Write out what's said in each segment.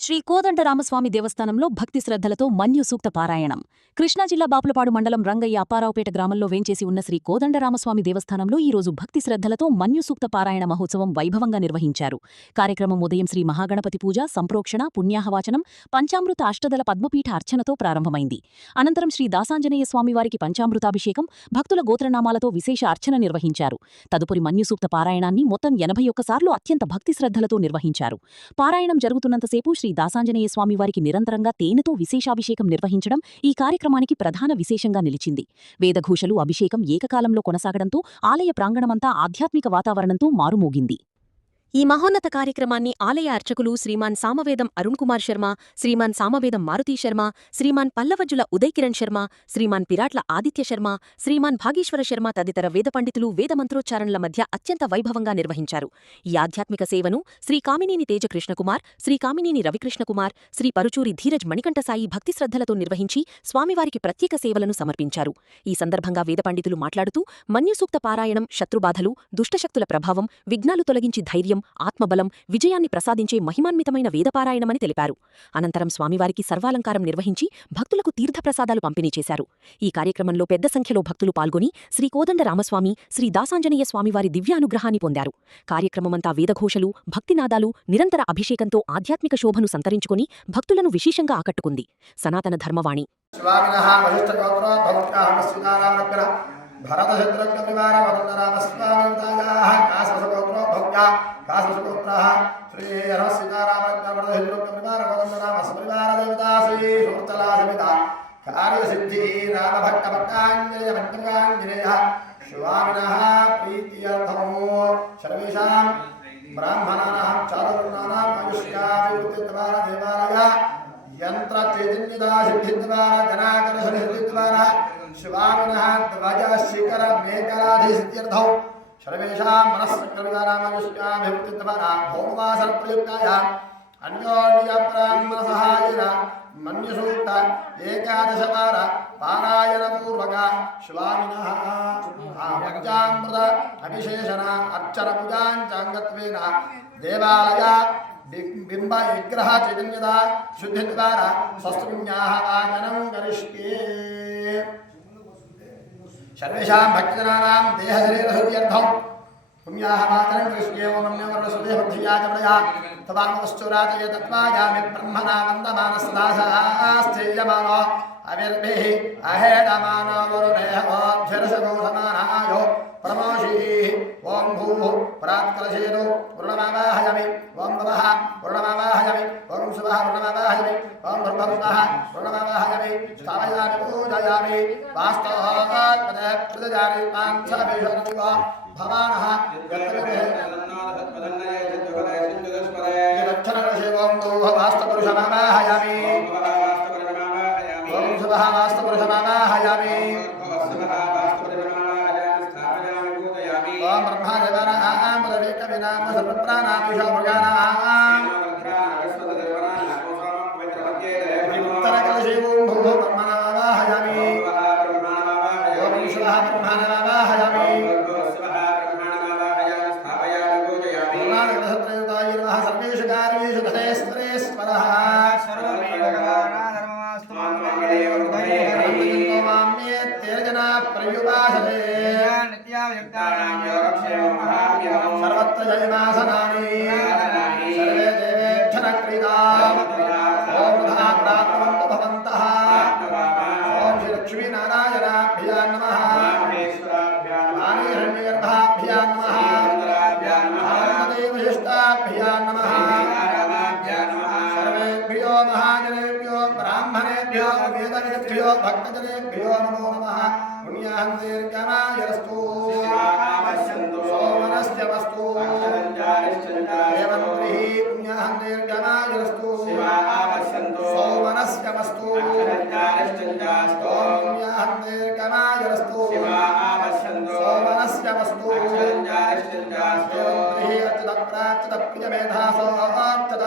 శ్రీ కోదండరామస్వామి దేవస్థానంలో భక్తి శ్రద్ధలతో మన్యు సూక్త పారాయణం. కృష్ణా జిల్లా బాపులపాడు మండలం రంగయ్య అప్పారావుపేట గ్రామంలో వేంచేసి ఉన్న శ్రీ కోదండరామస్వామి దేవస్థానంలో ఈరోజు భక్తి శ్రద్ధలతో మన్యు సూక్త పారాయణ మహోత్సవం వైభవంగా నిర్వహించారు. కార్యక్రమం ఉదయం శ్రీ మహాగణపతి పూజ, సంప్రోక్షణ, పుణ్యాహవాచనం, పంచామృత అష్టదల పద్మపీఠ అర్చనతో ప్రారంభమైంది. అనంతరం శ్రీ దాసాంజనేయ స్వామివారికి పంచామృతాభిషేకం, భక్తుల గోత్రనామాలతో విశేష అర్చన నిర్వహించారు. తదుపరి మన్యు సూక్త పారాయణాన్ని మొత్తం 81 సార్లు అత్యంత భక్తి శ్రద్ధలతో నిర్వహించారు. పారాయణం జరుగుతున్నంతసేపు శ్రీ దాసాంజనేయ స్వామివారికి నిరంతరంగా తేనెతో విశేషాభిషేకం నిర్వహించడం ఈ కార్యక్రమానికి ప్రధాన విశేషంగా నిలిచింది. వేదఘోషలు, అభిషేకం ఏకకాలంలో కొనసాగడంతో ఆలయ ప్రాంగణమంతా ఆధ్యాత్మిక వాతావరణంతో మారుమోగింది. ఈ మహోన్నత కార్యక్రమాన్ని ఆలయ అర్చకులు శ్రీమాన్ సామవేదం అరుణ్ కుమార్ శర్మ, శ్రీమాన్ సామవేదం మారుతీ శర్మ, శ్రీమాన్ పల్లవజ్జుల ఉదయ్ కిరణ్ శర్మ, శ్రీమాన్ పిరాట్ల ఆదిత్య శర్మ, శ్రీమాన్ భాగీశ్వర శర్మ తదితర వేద పండితులు వేదమంత్రోచ్చారణల మధ్య అత్యంత వైభవంగా నిర్వహించారు. ఈ ఆధ్యాత్మిక సేవను శ్రీ కామినేని తేజ కృష్ణకుమార్, శ్రీ కామినేని రవికృష్ణకుమార్, శ్రీ పరుచూరి ధీరజ్ మణికంఠసాయి భక్తి శ్రద్ధలతో నిర్వహించి స్వామివారికి ప్రత్యేక సేవలను సమర్పించారు. ఈ సందర్భంగా వేద పండితులు మాట్లాడుతూ మన్యుసూక్త పారాయణం శత్రుబాధలు, దుష్టశక్తుల ప్రభావం, విఘ్నాలు తొలగించి ధైర్యం, ఆత్మబలం, విజయాన్ని ప్రసాదించే మహిమాన్వితమైన వేదపారాయణమని తెలిపారు. అనంతరం స్వామివారికి సర్వాలంకారం నిర్వహించి భక్తులకు తీర్థప్రసాదాలు పంపిణీ చేశారు. ఈ కార్యక్రమంలో పెద్ద సంఖ్యలో భక్తులు పాల్గొని శ్రీ కోదండ రామస్వామి, శ్రీ దాసాంజనేయ స్వామివారి దివ్యానుగ్రహాన్ని పొందారు. కార్యక్రమమంతా వేదఘోషలు, భక్తినాదాలు, నిరంతర అభిషేకంతో ఆధ్యాత్మిక శోభను సంతరించుకుని భక్తులను విశేషంగా ఆకట్టుకుంది. సనాతన ధర్మవాణి కార్యసిద్ధి రామభక్తభక్తాంజనేయ మంత్రకాంజనేయ శివామినః ప్రీత్యర్థమో సర్వేషాం బ్రాహ్మణానాం చాతుర్వర్ణానాం ఆయుష్యాభివృద్ధిద్వారా దేవాలయ యంత్ర చైతన్యదా సిద్ధిద్వారా జనాకర్షణసిద్ధిద్వారా శివామినః ధ్వజ శిఖర మేకలాధిసిద్ధ్యర్థం సర్వేషాం మనస్సంకల్పితానాం ఆయుష్యాభివృద్ధిద్వారా భౌమవాసనప్రయుక్తాయ అన్యోన్య బ్రాహ్మణ సహాయేన మన్యుసూక్త ఏకాదశవార పారాయణపూర్వక శివామినః పంచామృత అభిషేషణ అర్చన పూజాంచాంగత్వేన దేవాలయ బింబ విగ్రహ చైతన్యదా శుద్ధిద్వారా స్వస్తిపుణ్యాః వాచనం కరిష్యే. సర్వేషాం భక్తజనానాం దేహశరీరశుద్ధ్యర్థం పుణ్యాః వాచనం కరిష్యే. ఓం నమో వర్ణసుదేవర్ధియాచమయా తవామవశ్చురాచయ తత్వాయామి బ్రహ్మణా వందమానస్తదాశాశ్చర్యమానో అవిర్భిః అహేదమానో వరుణేహోభ్యర్షగో సమానాయో ప్రమోషీః. ఓం భూః ప్రాత్కలశేదో వరుణమావాహయామి. ఓం భవః వరుణమావాహయామి. ఓం శుభః వరుణమావాహయామి. ఓం భర్భవః వరుణమావాహయామి. స్థాపయామి పూజయామి. వాస్తవోత్పదే ప్రజాని పాంచభీషణివో భవానః గతవిదే లక్షణకలశేవోం భూః వాస్తపురుషమావాహయామి. ఓం శుభః వాస్తపురుషమావాహయామి. ఓం బ్రహ్మదేవానాం పదవేకవినాం సర్వప్రాణాం విషమృగానాం ఉత్తరకలశేవోం భూః బ్రహ్మణమావాహయామి. ఓం శుభః బ్రహ్మణమావాహయామి. పూర్ణానకలశత్రయుతాయ నమః. సర్వేషు కార్యేషు దశేశ్వరేశ్వరః సర్వత్ర జయమాసనాని సర్వే దేవేక్షణక్రీడాం. ఓం బృహా ప్రాప్తవంతు భవంతః. ఓం శ్రీ లక్ష్మీనారాయణాభ్యాం నమః. వాణీహిరణ్యగర్భాభ్యాం నమః. ఆనందదేవశిష్టాభ్యాం నమః. సర్వేభ్యో మహాజనేభ్యో బ్రాహ్మణేభ్యో వేదవిద్భ్యో భక్తజనేభ్యో నమో నమః. పుణ్యాహం దీర్ఘమాయరస్తు సోమనస్యమస్తు దేవంత్రి. పుణ్యాహం దీర్ఘమాయరస్తు సోమనస్యమస్తు. పుణ్యాహం దీర్ఘమాయరస్తు సోమనస్యమస్తు. దేవంత్రి అర్చిత ప్రార్చిత ప్రియమేధాసో అర్చత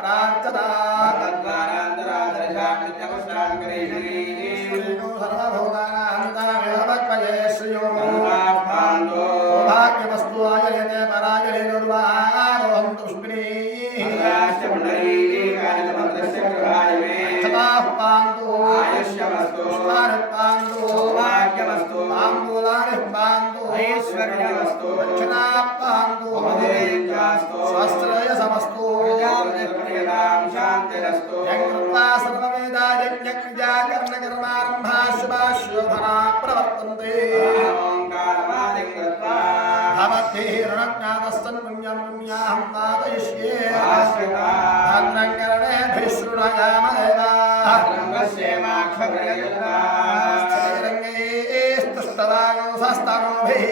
ప్రార్చత సౌభాగ్యవస్తు ఆయనే పరాయణే దుర్వా पुष्पिणी स्वस्त्रय समस्तु सर्ववेदायज्ञकर्मकर्मारम्भाशुभाशोभना प्रवर्तन्ते भवद्भिर्णज्ञातस्तन्पुण्यं पुण्याहं पादयिष्ये भद्रं कर्णेभिः शृणुयामदेव स्थिरैरङ्गैस्तुष्टवायो सस्तनोभिः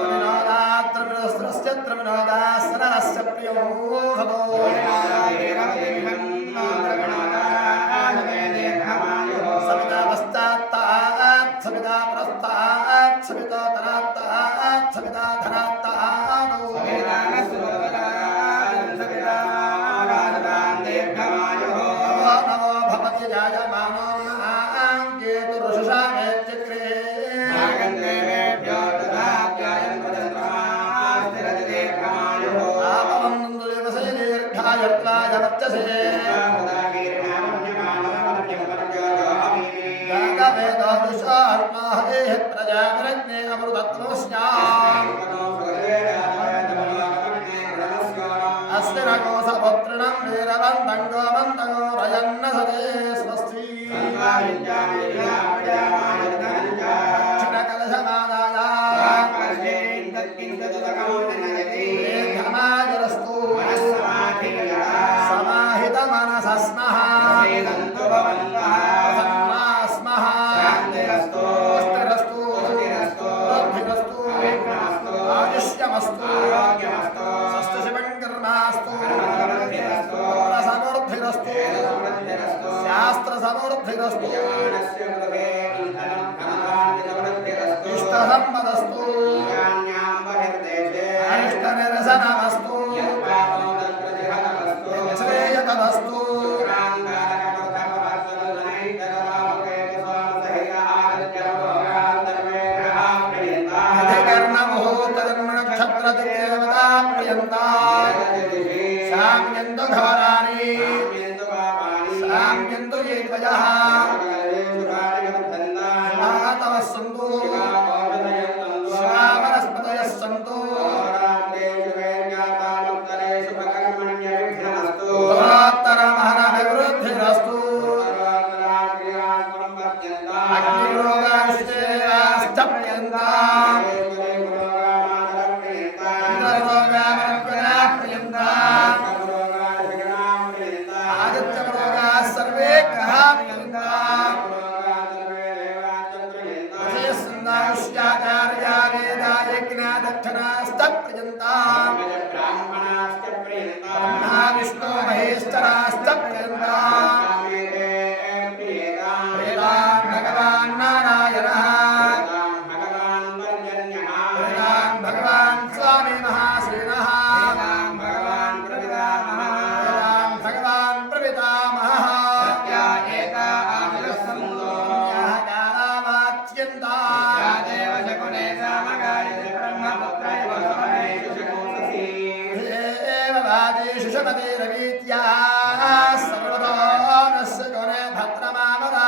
विनोदात्रविनोदस्य त्रिविनोदासनस्य प्रियो सदो सविता पश्चात्तात् सविता प्रस्तात् सविता तरात्तात् सविता धरात्तात् नमो भवति जायमानो केतुरुषा चक्रे आपवन्दु दिवसे दीर्घायुर्वाय वर्चसे वेदोषात्माहदेः प्रजापरज्ञे अमृतत्वस्याम् अस्य नगोसपुत्रिणं वीरवन्तं गोमन्तगो रयन्न सदे स्वस्ति दक्षिणकलशमादायास्तु समाहितमनसस्मः स्वस्ति शिवङ्कर्मास्तु समृद्धिरस्तु शास्त्रसमृद्धिरस्तु इष्टसम्पदस्तु अनिष्टनिरसनमस्तु श्रेयतमस्तु साम्यन्तु घोराणि साम्यन्तु ये त्वयः तवः सन्तु वनस्पतयः सन्तु पुरोत्तरमहरभिवृद्धिरस्तु अग्निरोगाश्चेयाश्चप्यन्ताम् विष्णु महेश्वराश्च भगवान् नारायणः भगवान् स्वामी महाश्रीनः भगवान् प्रपितामहः शुशमतिरवीत्या सर्वतो नस्य गुणे भद्रमामदा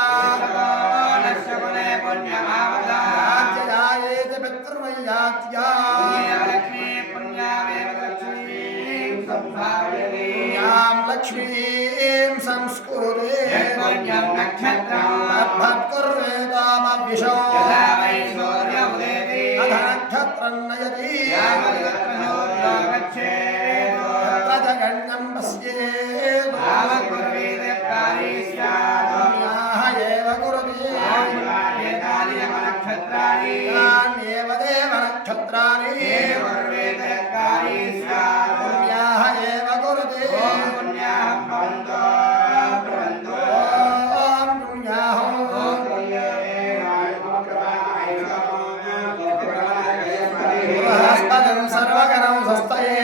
राज्यजायेति पितृमय्यात्या पुण्यां लक्ष्मीं संस्कुरुते तद्भक्तिर्वेदामभिषो अधनक्षत्रं नयति गण्यं पश्येत् पुण्याः एव कुरुते यान्येव देवनक्षत्राणि पुण्याः एव कुरुते बृहस्पतिं सर्वगणं स्वस्तये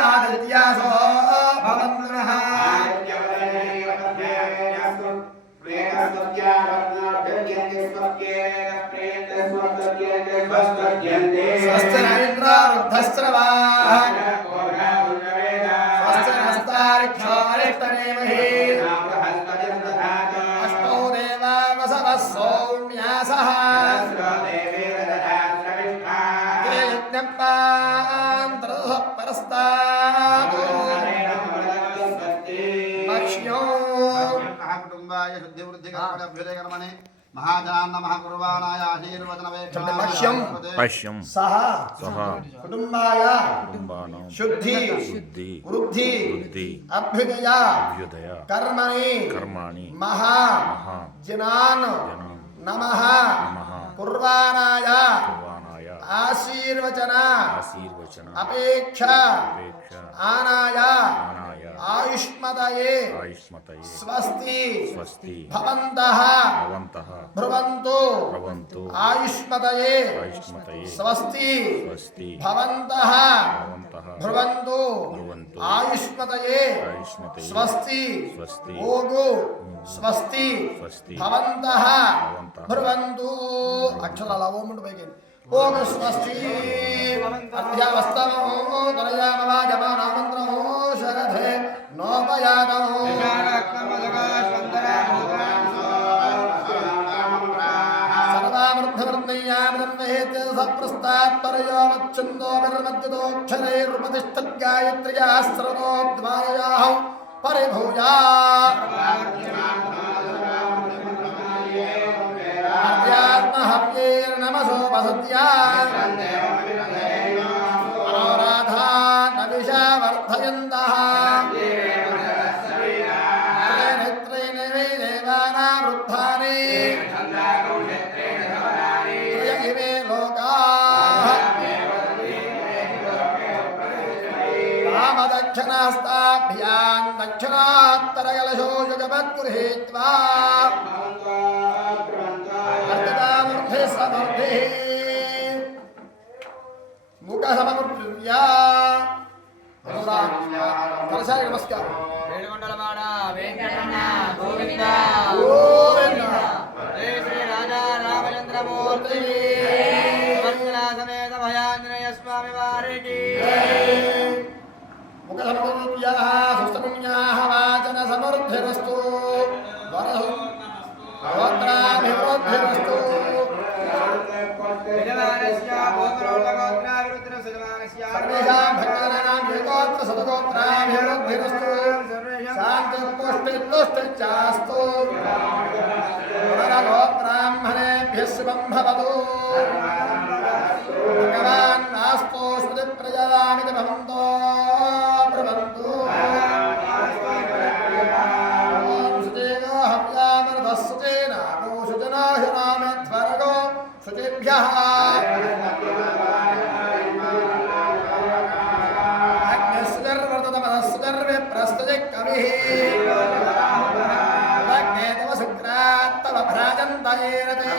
आदित्यासो भवन्तः स्वस्ति न इन्द्रो रुद्धश्च सहस्रवाः स्वस्य हस्तारिक्षारिष्टनेमहि अष्टौ देवा वसवः सौम्यासः ते यज्ञपान्तरः परस्तात् मक्ष्यो महाकुटुम्बाय शुद्धिवृद्धिकर्मणे महाजान्न महाकुर्वाणाय पश्यं पश्यं सः सः कुटुम्बाय कुटुम्बानां शुद्धि शुद्धि वृद्धि वृद्धि अभ्युदय अभ्युदय कर्मणि कर्माणि महा महा जनान् जनान् नमः नमः कुर्वाणाय कुर्वाणाय आशीर्वचन आशीर्वचन अपेक्षा अपेक्षा आनाय आनाय आयुष्मतये आयुष्मतये स्वस्ति स्वस्ति भवन्तः भवन्तः भ्रुवन्तु भवन्तु आयुष्मतये आयुष्मतये स्वस्ति स्वस्ति भवन्तः भवन्तः भ्रुवन्तु भ्रुवन्तु आयुष्मतये आयुष्मतये स्वस्ति स्वस्ति ओगु स्वस्ति स्वस्ति भवन्तः भवन्तः भ्रुवन्तु अक्षराला ओमुंडु पైకి ओम स्वस्ति अध्यावस्तमो तनयामवाजमानामन्त्रमो शरधे नोपयातमो सर्वामृद्धवृन्दैयामृन्वहेत् सप्रस्तात्परयो मच्छन्दो विर्मद्युतोक्षरैरुपतिष्ठद्गायत्र्याः सर्वोद्वायाः परिभूया अध्यात्महव्यैर्नमसोपसत्या मनोराधा नविषा वर्धयन्तः त्रिनेत्रैर्नवै देवानामृद्धानि त्रय इमे लोकाः वामदक्षिणास्ताभ्यां दक्षिणात्तरकलशो युगपद्गृहीत्वा मुख समर्प्य कलशाय नमस्कार वेणुमंडलमाण वेंकटरमण गोविंद गोविंद जय श्री राजा रामचंद्रमूर्ति मंगला समेत भयांजनेय स्वामी वारिकी मुख समर्प्य सुस्तपुण्याः वाचन समृद्धिरस्तु वरद्राभिवृद्धिरस्तु विजयमानस्य भोगरोगोत्राविरुद्ध सुजमानस्य सर्वेषां भक्तानां एकोत्र सदगोत्राभिवृद्धिरस्तु शान्तिर्पुष्टिर्तुष्टिश्चास्तु पुनरगोब्राह्मणेभ्यः शुभं भवतु भगवान् नास्तो श्रुतिप्रजामिति भवन्तो ब्रुवन्तु ॐ सुतेनो हव्यामृतः सुतेनागो सुजनो हिरामेध्वरगो सुतेभ्यः अग्निस्वर्वर्ततमनस्वर्वे प्रस्तुति कविः अग्ने तव शुक्रात्तव भ्राजन्त एरते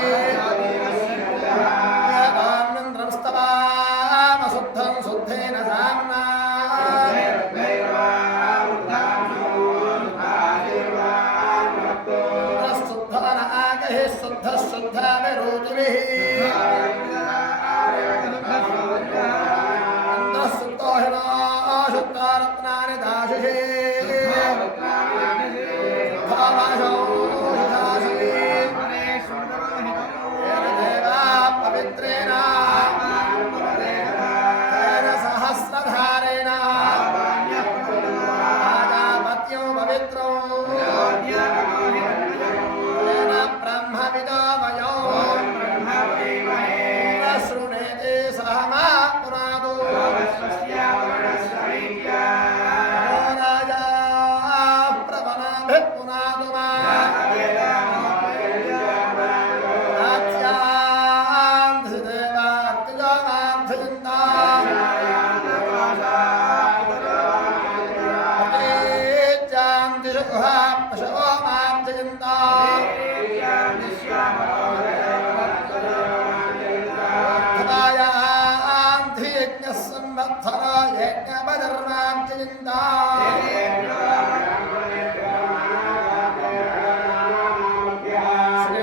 यदान्यन्द्रंस्तवामशुद्धं शुद्धेन साम्ना शुद्धन आगहि शुद्धः शुद्धाभिरुचिभिः शुद्धो हिनो शुद्धारत्नानि दाशुषे शुद्धावासो शुशासि देवा पवित्रेण तेन सहस्रधारेण राजापत्यो पवित्रो तेन ब्रह्मविदो वयो शृणेते सह मा पुनादो राजा प्रवनाभिः पुनादु मा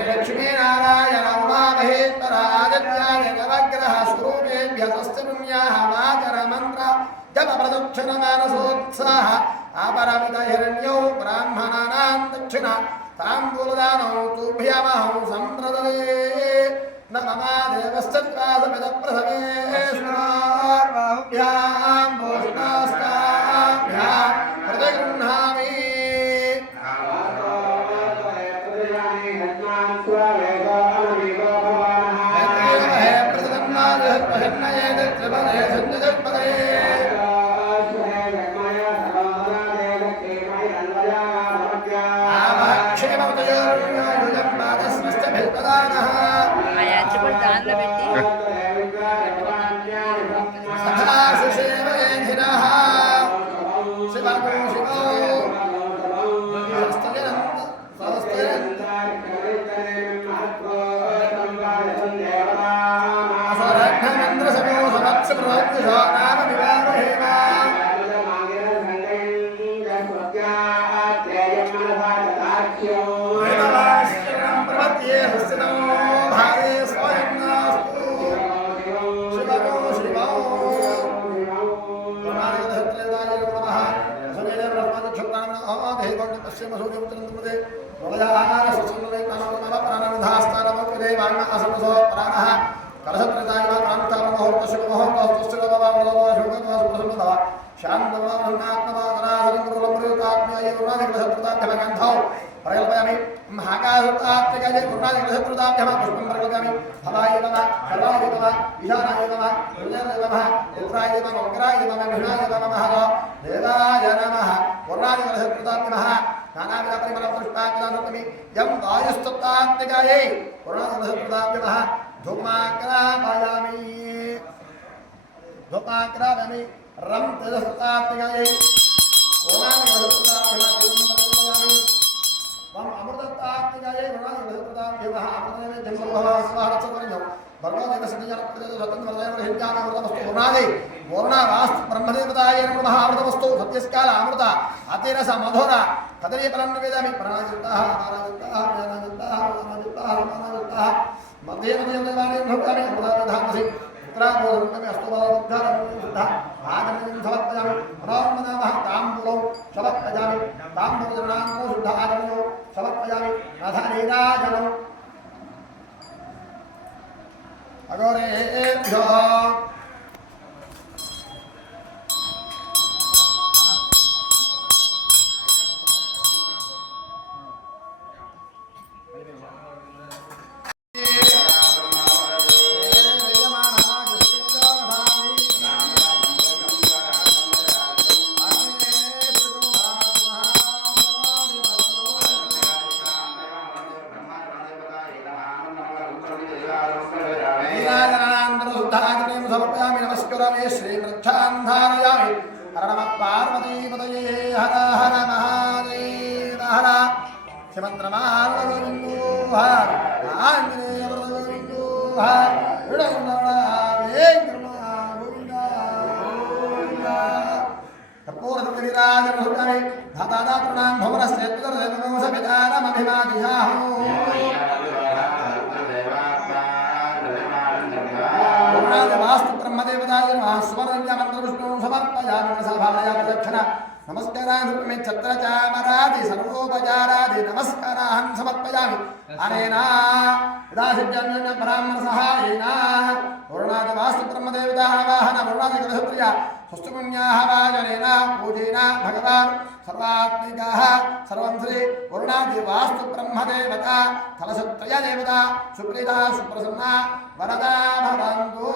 श्रीलक्ष्मीनारायण उमामहेश्वरादित्याय नवग्रह स्वरूपेभ्यः स्वस्ति पुण्याः मातरं यमप्रदक्षिणमानसोत्साह अपरमितहिरण्यौ ब्राह्मणानां दक्षिण ताम्बूलदानौ तुभ्यमहं सम्प्रदये न ममा देवश्चत्वासमिदप्रथमेश्वरार्बाहुभ्यां भूषणास्ताभ्यां प्रतिगृह्णामि प्रकल्पयामि महाकाशत्वात्मकाय गुरुनाथशत्रुताभ्यमः पुष्पं प्रकल्पयामि भवाय नमः सर्वाय नमः ईशानाय नमः गुरुदेवाय नमः रुद्राय नमः उग्राय नमः विष्णाय नमः देवाय नमः गुरुनाथशत्रुताभ्यमः नानाविधपरिमलपुष्पाञ्जलिर्नमामि यं वायुस्तत्वात्मकाय गुरुनाथशत्रुताभ्यमः धूमाग्रापयामि रं तेजस्तत्वात्मकाय गुरुनाथशत्रुताभ्यमः वम अमृतत्वात्मकाय गुरुनाथशत्रुताभ्यमः अमृतनैवेद्यं सर्वस्वाहारत्सर्वज्ञं भर्गोदेवसंज्ञानप्रतिदत्तन्वरदयमृहिञ्जानामृतमस्तु गुरुनादे पूर्णावास्तु ब्रह्मदेवताय नमः अमृतमस्तु सत्यस्काल अमृत अतिरस मधुर कदली फलं निवेदयामि प्राणायुक्तः प्राणायुक्तः ज्ञानायुक्तः ज्ञानायुक्तः ज्ञानायुक्तः मध्ये मध्ये देवालये भक्तानि अमृतधामसि पुत्राभोधनमे अस्तु बलवद्धारमुद्धा आगमनं समर्पयामि नमः ताम्बूलं समर्पयामि ताम्बूलजनां शुद्ध आगमनं समर्पयामि नाथनीराजनम् अगोरेभ्यो समर्पयामि नमस्करामि श्रीवृक्षान्धारयामि हर नमः पार्वतीपतये हर हर महादेव हर श्रीमन्त्रमार्गोविन्दो हर आञ्जनेयवरदोविन्दो हर कर्पूरधूपनिराजनसुतामि धातादातॄणां भुवनस्य पितर्देवमसपितारमभिमादिशाहो वास्तु ब्रह्मदेवताय नमः सुवर्णज्ञ मंत्रपुष्पं समर्पयामि सभावयामि दक्षिण नमस्कारान् छत्रचामरादि सर्वोपचारादि नमस्कारान् समर्पयामि अनेन यदासिद्ध्यन्येन ब्राह्मणसहायेन वरुणाद वास्तु ब्रह्मदेवताः वाहन वरुणादिग्रहप्रिया स्वस्तुपुण्याः वाजनेन पूजेन भगवान् सर्वात्मिकाः सर्वं श्री वरुणादि वास्तु ब्रह्मदेवता कलशत्रय देवता सुप्रीता सुप्रसन्ना वरदा भवन्तु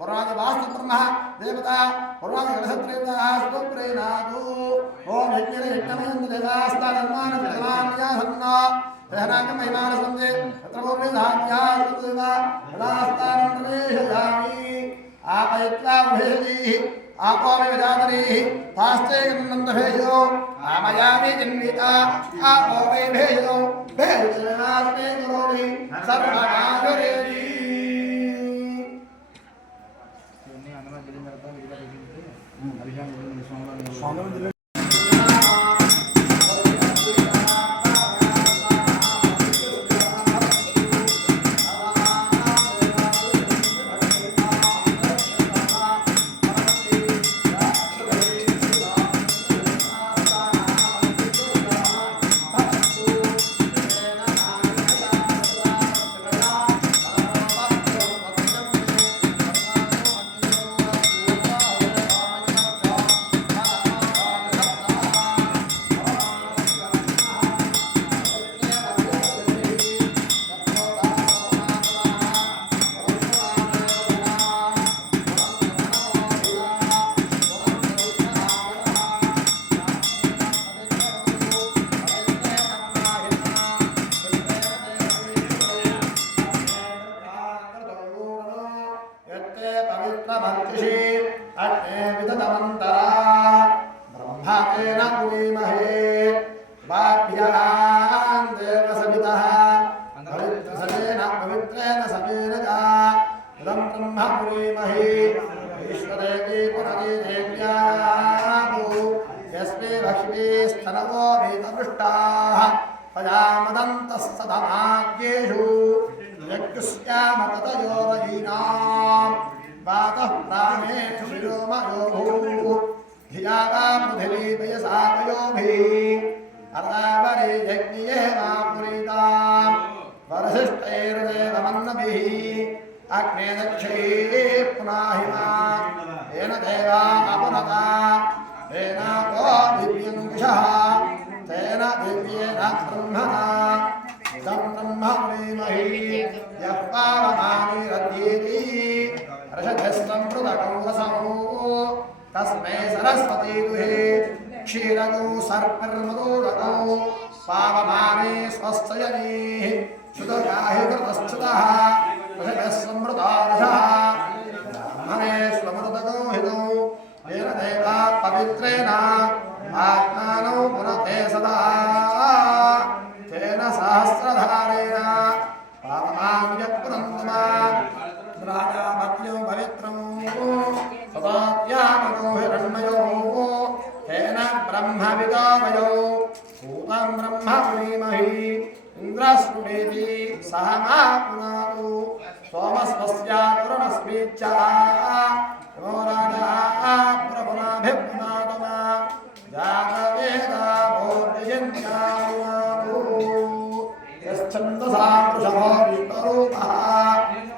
वरुणादि वास्तु ब्रह्म देवता वरुणादि कलशत्रयदेवता सुप्रीणातु ओम यज्ञेन देवास्तानन्मानन्यासन्ना तेहनाकं महिमानसंदे तत्र पूर्णधान्याः सुदेवा यदास्तानं प्रवेशयामि आपयत्वा उभयजीः आपोमि विदातरीः तास्ते गन्नन्दभेषो आमयामि जिन्विता आपोमि भेषो भेषनास्मे करोमि सर्वकार्यरेणी अग्ने विदतमन्तरा ब्रह्मेण पुरीमहे वाभ्यां देवसवितः पवित्रेण समेन च इदं ब्रह्म पुरीमहे ईश्वरेति पुनरे देव्याः यस्मै लक्ष्मी स्तनवो वेदपृष्टाः पजामदन्तः सदमाद्येषु यज्ञस्यामपतयोरयीनां वातः प्राणेषु शिरोमयो भूः धिया वा पृथिवी वयसा वयोभिः अरावरे यज्ञे मा पुरीतां वरसिष्ठैर्देवमन्नभिः अग्ने दक्षैः पुनाहिमा येन देवा अपनता तेन को दिव्यं दिशः तेन दिव्येन ब्रह्मणा इदं ब्रह्म पुरीमहि यः पावमानिरद्येति रषधस्संवृतकं रसमो तस्मै सरस्वती दुहे क्षीरगो सर्पिर्मदोदको पावमाने स्वस्तयनीः श्रुतगाहि कृतश्च्युतः रषधस्संवृता रसः ब्रह्मणे स्वमृतको हितौ येन देवा पवित्रेण आत्मानौ पुनते सदा तेन सहस्रधारेण पावमान्यपुरन्तमा राजापत्यो पवित्रं सदात्यामनो हिरण्मयो तेन ब्रह्मविदोमयो भूतं ब्रह्म पुरीमहि इन्द्रस्फुटेति सह मा पुनातु सोमस्वस्यावरुणस्मीच्च नमो राजा प्रभुनाभिपुनातमा जातवेदा भोजयन्त्यामु यश्चन्दसा वृषभो विष्णुरूपः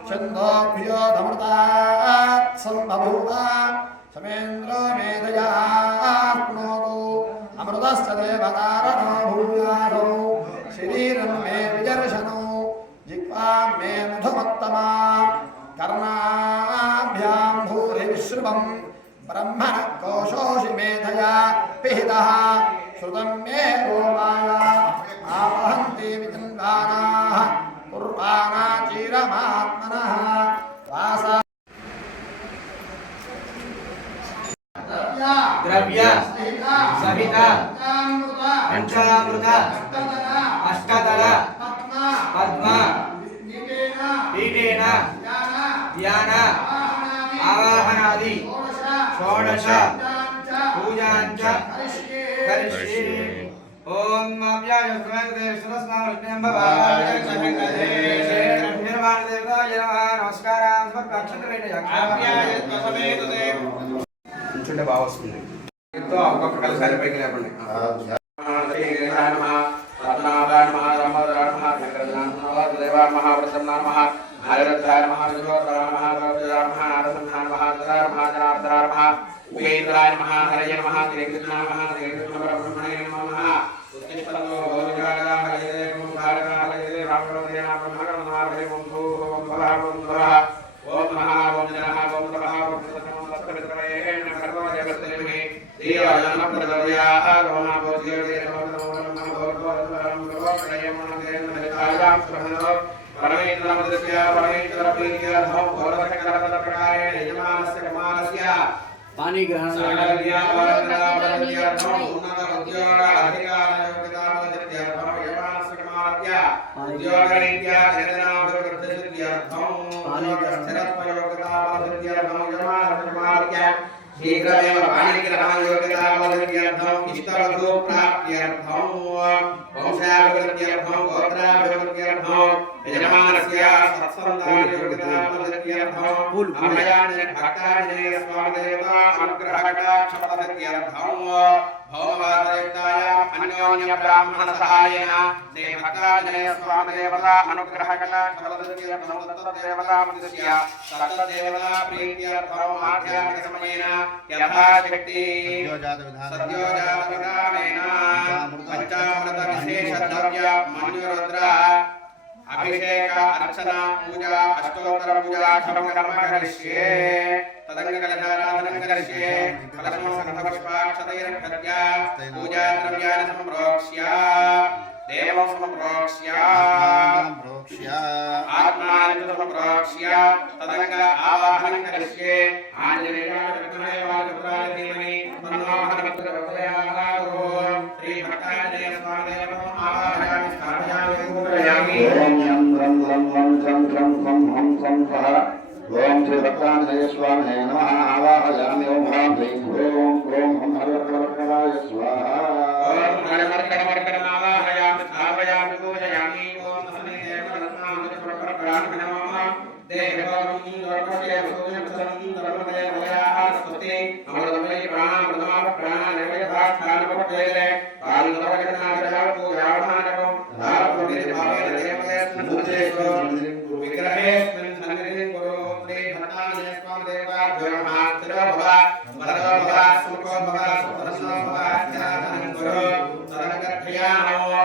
छन्दोभ्योऽधमृतात् सम्बभूता समेन्द्रो मेधया प्नोतु अमृतस्य देवकारणो भूयासौ शरीरं मे विजर्शनौ जिह्वां मे मधुमत्तमा कर्णाभ्यां भूरिविश्रुवं ब्रह्मण कोशोषि मेधया पिहितः श्रुतं मे गोमाया आवहन्ति विचिन्वानाः कुर्वाणा चिरमात्मनः वासा द्रव्य सहित पंचामृत अष्टदल पद्म पीठेन ध्यान आवाहनादि षोडश पूजाञ्च करिष्ये ओम अव्याय स्वयंदेव सुरस्नाम भवाय चंगदे निर्माण देवताय नमः नमस्कारां समर्पयामि अव्याय समेत देव చుంటే బాగా వస్తుంది ఎంతో ఒక్కొక్క కలిసారి పైకి లేపండి ఓం మహా ఓం జనః ఓం తపః ఓం సత్యమిత్రమయేణ కర్మదేవతలిమే దేవాయన ప్రదవ్యాః రోమా బోధ్యోదే నమః భగవతం పరమేంద్రమదస్య పరమేంద్ర ప్రీత్య ధౌ గౌరవకరపద ప్రకారేణ యజమానస్య కమానస్య పాని గ్రహణాయ వరదనావరద్యార్థం ఉన్నత ఉద్యోగ అధికార యోగ్యతావదత్యార్థం యజమానస్య కమానస్య ఉద్యోగరీత్యా వేతనాభివృద్ధిసిద్ధ్యార్థం స్థిరత్వయోగ్యతావదత్యార్థం యజమానస్య కమానస్య शीघ्रमेव पाणिग्रहणयोग्यतावदत्यार्थं इष्टवधू प्राप्त्यर्थं वंशाभिवृद्ध्यर्थं गोत्राभिवृद्ध्यर्थं यजमानस्य सत्सन्तानयोग्यतावदत्यार्थं अभयाञ्जन भक्ताञ्जनेय स्वामिदेवता अनुग्रहकटाक्षपदत्यार्थं भौमवादयुक्तायाम् अन्योन्य ब्राह्मण सहायेन ते भक्ताञ्जनेय स्वामिदेवता अनुग्रहकटाक्षपदत्यार्थं तत्तदेवतामदिस्य तत्तदेवता प्रीत्यर्थं आध्यात्मिक समयेन यथाशक्ति सद्योजातविधानेन पंचामृत विशेष द्रव्य मन्युरुद्र अभिषेक अर्चना पूजा अष्टोत्तर पूजा कर्म करिष्ये तदंगकलशाराधनं करिष्ये कलशं पुष्पाक्षतैरक्षत्या पूजा द्रव्यानि सम्प्रोक्ष्य देवं समप्रोक्ष्य प्रोक्ष्य आत्मानं समप्रोक्ष्य तदङ्ग आवाहनं करिष्ये आञ्जनेयाय विद्महे वायुपुत्राय धीमहि तन्नो हनुमत्प्रचोदयात् श्री भक्ताञ्जनेय स्वामिदेवं आवाहयामि स्थापयामि पूजयामि ओम यं रं रं वं चं चं वं हं सं सः ओम श्री भक्ताञ्जनेय स्वामिने नमः आवाहयामि ओम ह्रां ह्रीं ह्रों क्रों हं हरवरवरवराय स्वाहा ओम हरमर्कटमर्कटमावाहयामि स्थापयामि पूजयामि ओम अस्मदेवरत्नामृतप्रकरामि नमः देवं लोकस्य सूर्यं धर्मदेवयाः स्तुति अमृतमयि प्राणामृतमाप प्राणानिर्वयधास्थानपट्टेरे कालदवगणनागराव पूजावधानकं धारपुरिभावेन देवदेवस्मृतेषु विग्रहेऽस्मिन् सन्निधिं कुरु श्री भक्ताञ्जनेय स्वामिदेवाभ्यो नमः स्थिरो भव वरदो भव सुखो भव सुप्रसन्नो भव ध्यानं कुरु तदङ्गक्रिया नमो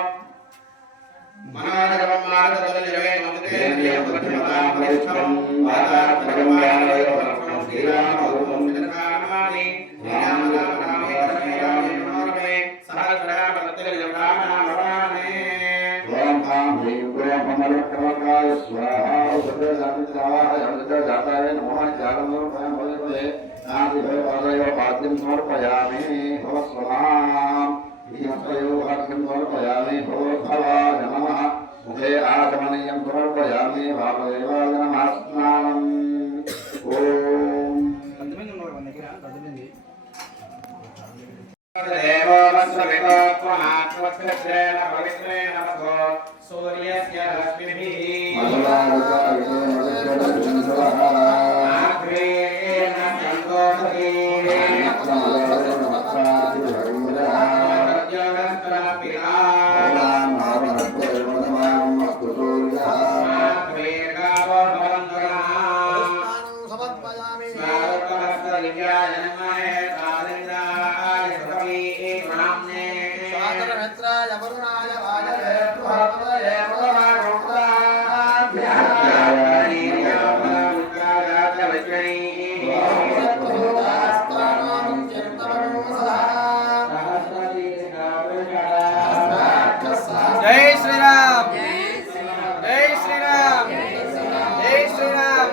मनोरमं मार्गदर्शये ममतेन्द्रियं बुद्धिमतां वरिष्ठं वातात्मकं श्रीरामरूपं विदर्भामि श्रीरामनामे रामे मनोरमे सहस्रनामतुल्यप्राणामवामे ओम ह्रां ह्रीं क्रों हं हरवरवरवराय स्वाहा जाताय नमः जागरणं भवे आदिभैरवादयो पाद्यं समर्पयामि भवस्वनाम् इयं वाक्यं समर्पयामि भवद्भवाय नमः मुखे आचमनीयं समर्पयामि भावदेवाय नमः स्नानम् ओम देवो वस्त्रवितो त्वमात्मस्त्रेण पवित्रेण वसो सूर्यस्य रश्मिभिः आग्रेण सन्तोषति प्रद्योगस्त्रापिता आग्रेगावो भवन्तुनः समर्पयामि स्वागतमस्तदिव्याय नमः कालिन्द्राय सुखमी प्रणाम्ने स्वागतमित्राय वरुणाय वायवे तुहपदये जय श्री राम जय श्री राम जय श्री राम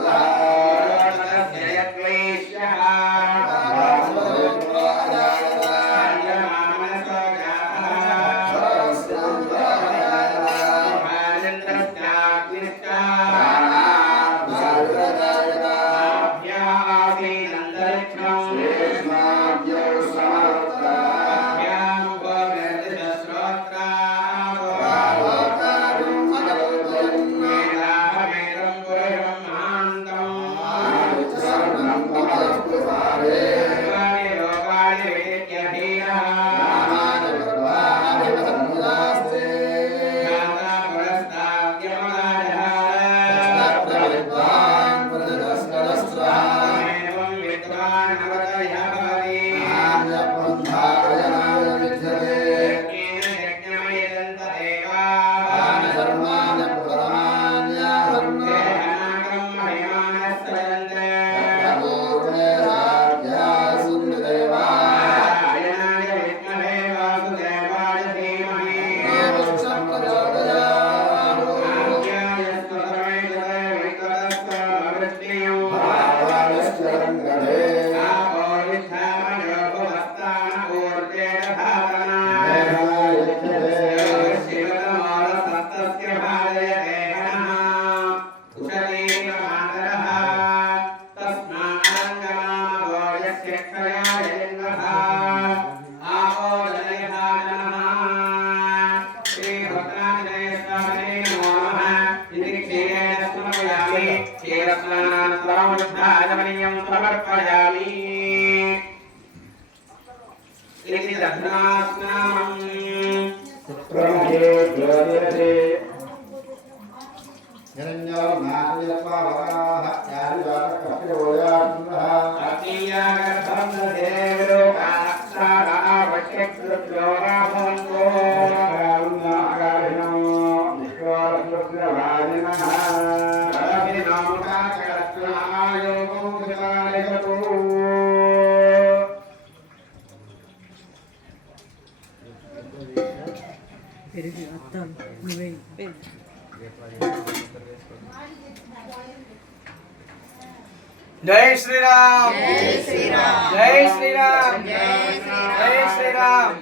Hallelujah. श्रीरत्नानन्दरामनिधायमनीयं समर्पयामि इति दध्नास्नानम् प्रमहे ज्योतिरते हिरण्यो नार्यस्वावकाः यारिवाकप्रयोयात्मः अतीयागर्भन्ददेवलोकाः वश्यकृत्यो राभवन्तो कारुण्यागारिणो निष्वारस्वग्रभाजिनः रविनामकाकरत्नायोगो विवारिकतो जय श्री राम जय श्री राम जय श्री राम जय श्री राम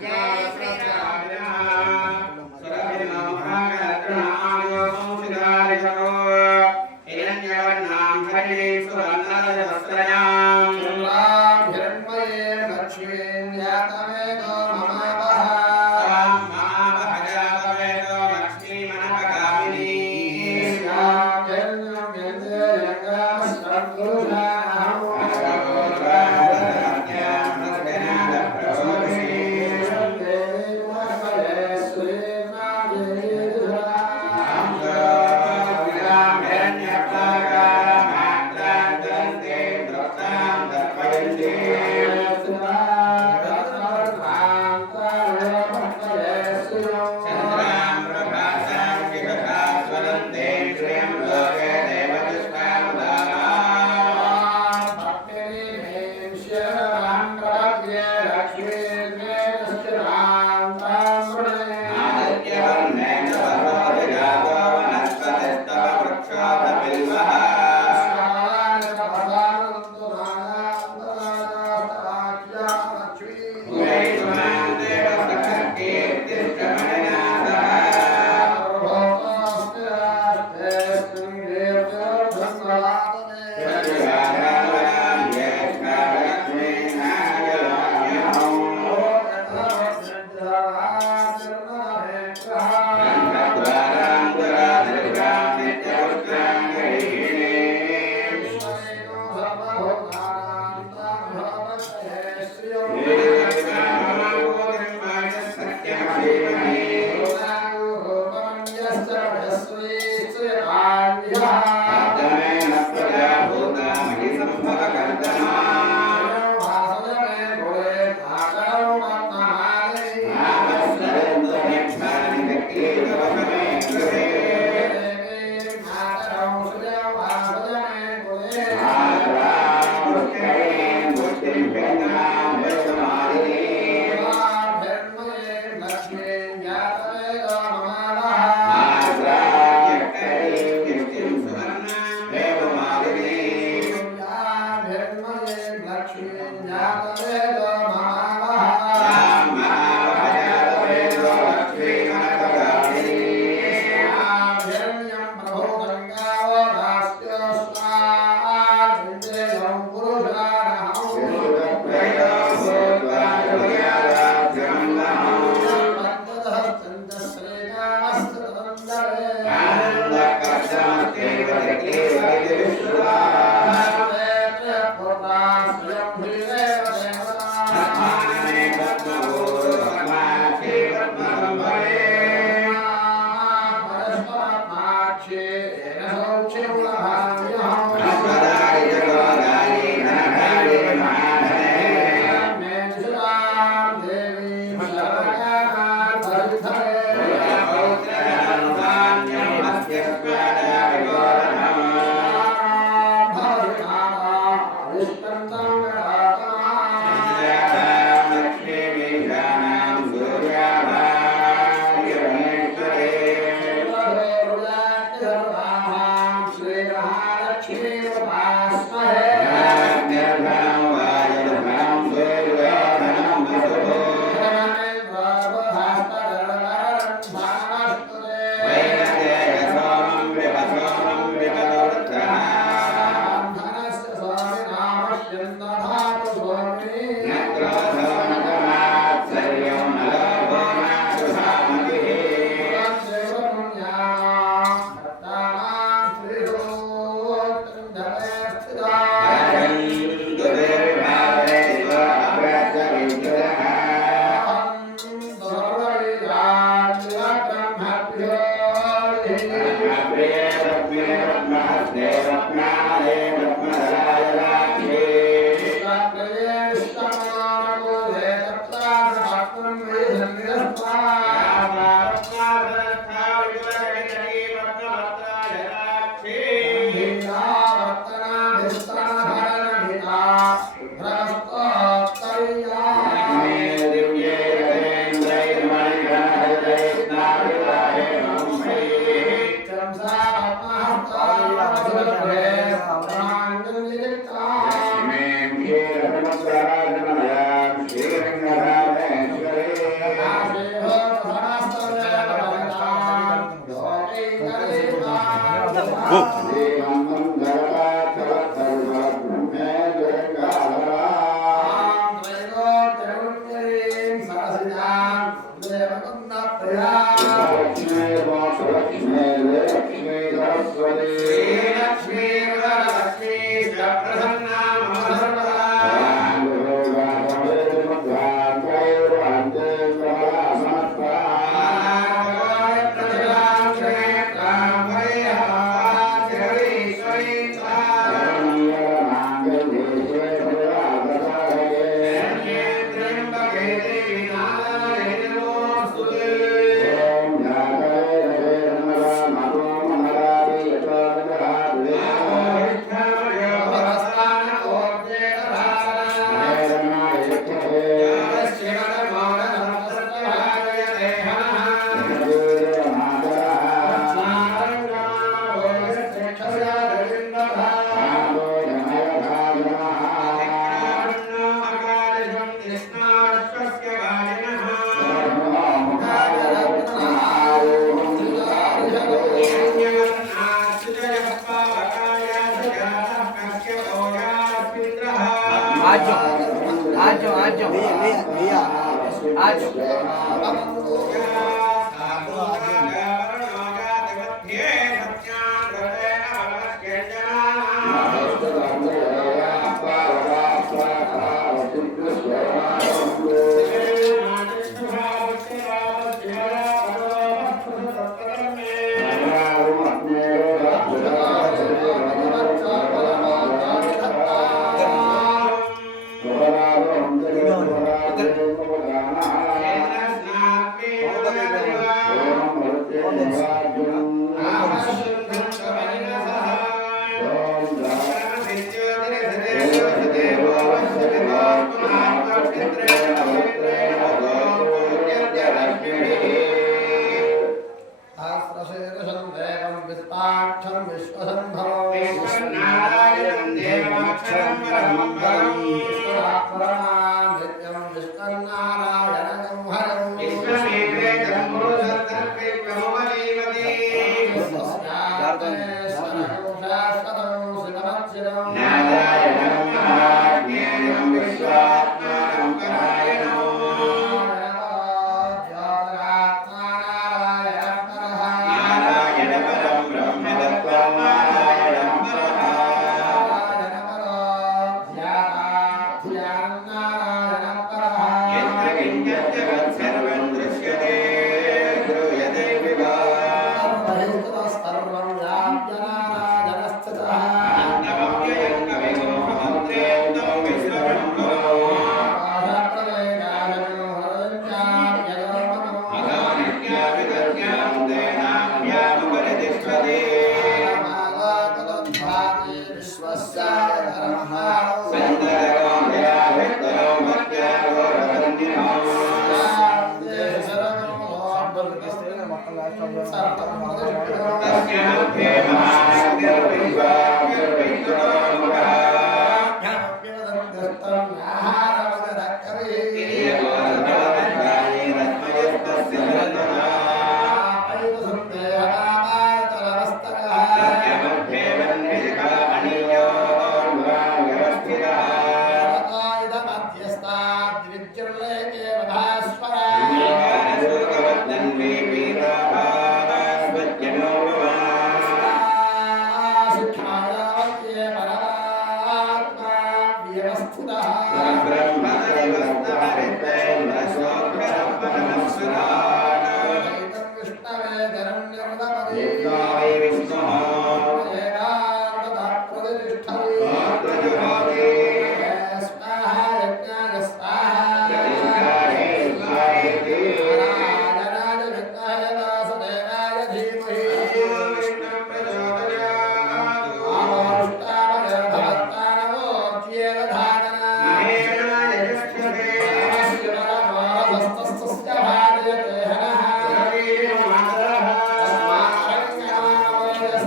Narayana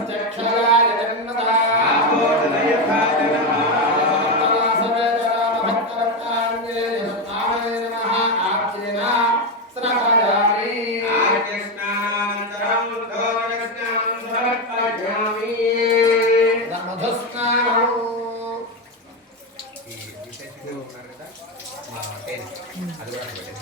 प्रत्यक्षयाय जगन्नाथा आपोदयकाय नमः भक्तवत्तान्ये स्वामी नमः आर्चना श्रवयामि आर्चस्नानन्तरं दोर्गस्नानं समर्पयामि मधुस्नानं ఈ విశేషంగా ఉన్నారు కదా మా పేరు అది కూడా పెట్టండి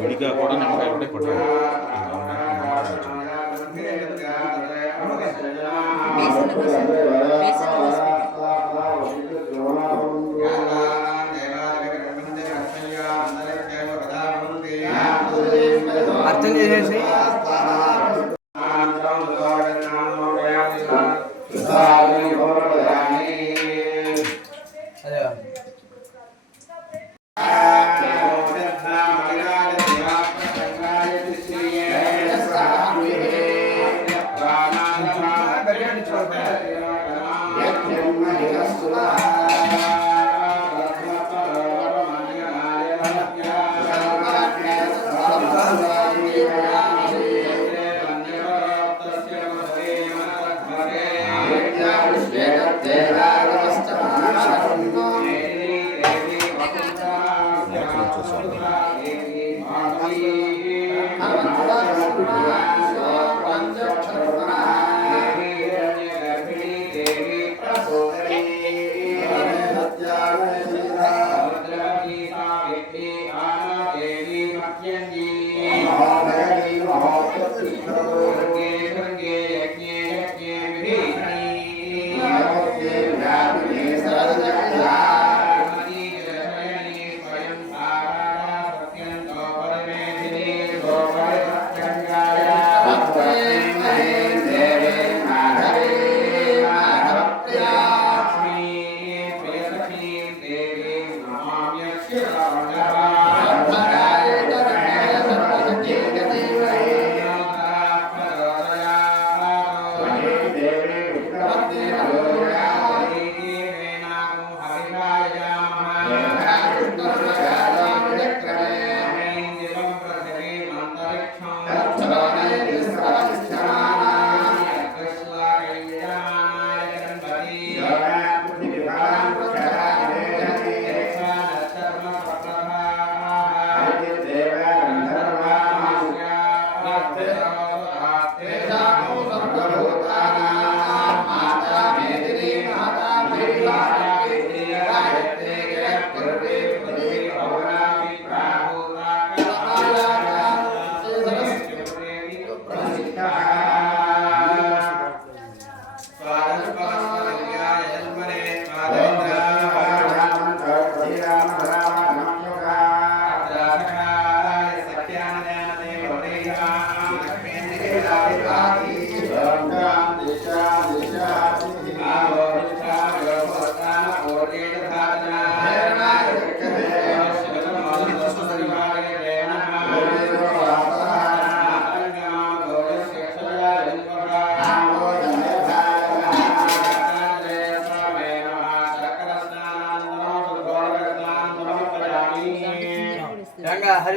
విడిగా కూడా నిమ్మకాయ ఉంటే కొట్టాలి అర్థం చేసేసి Thank you.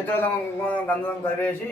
పవిత్రతం గంధం కలిపేసి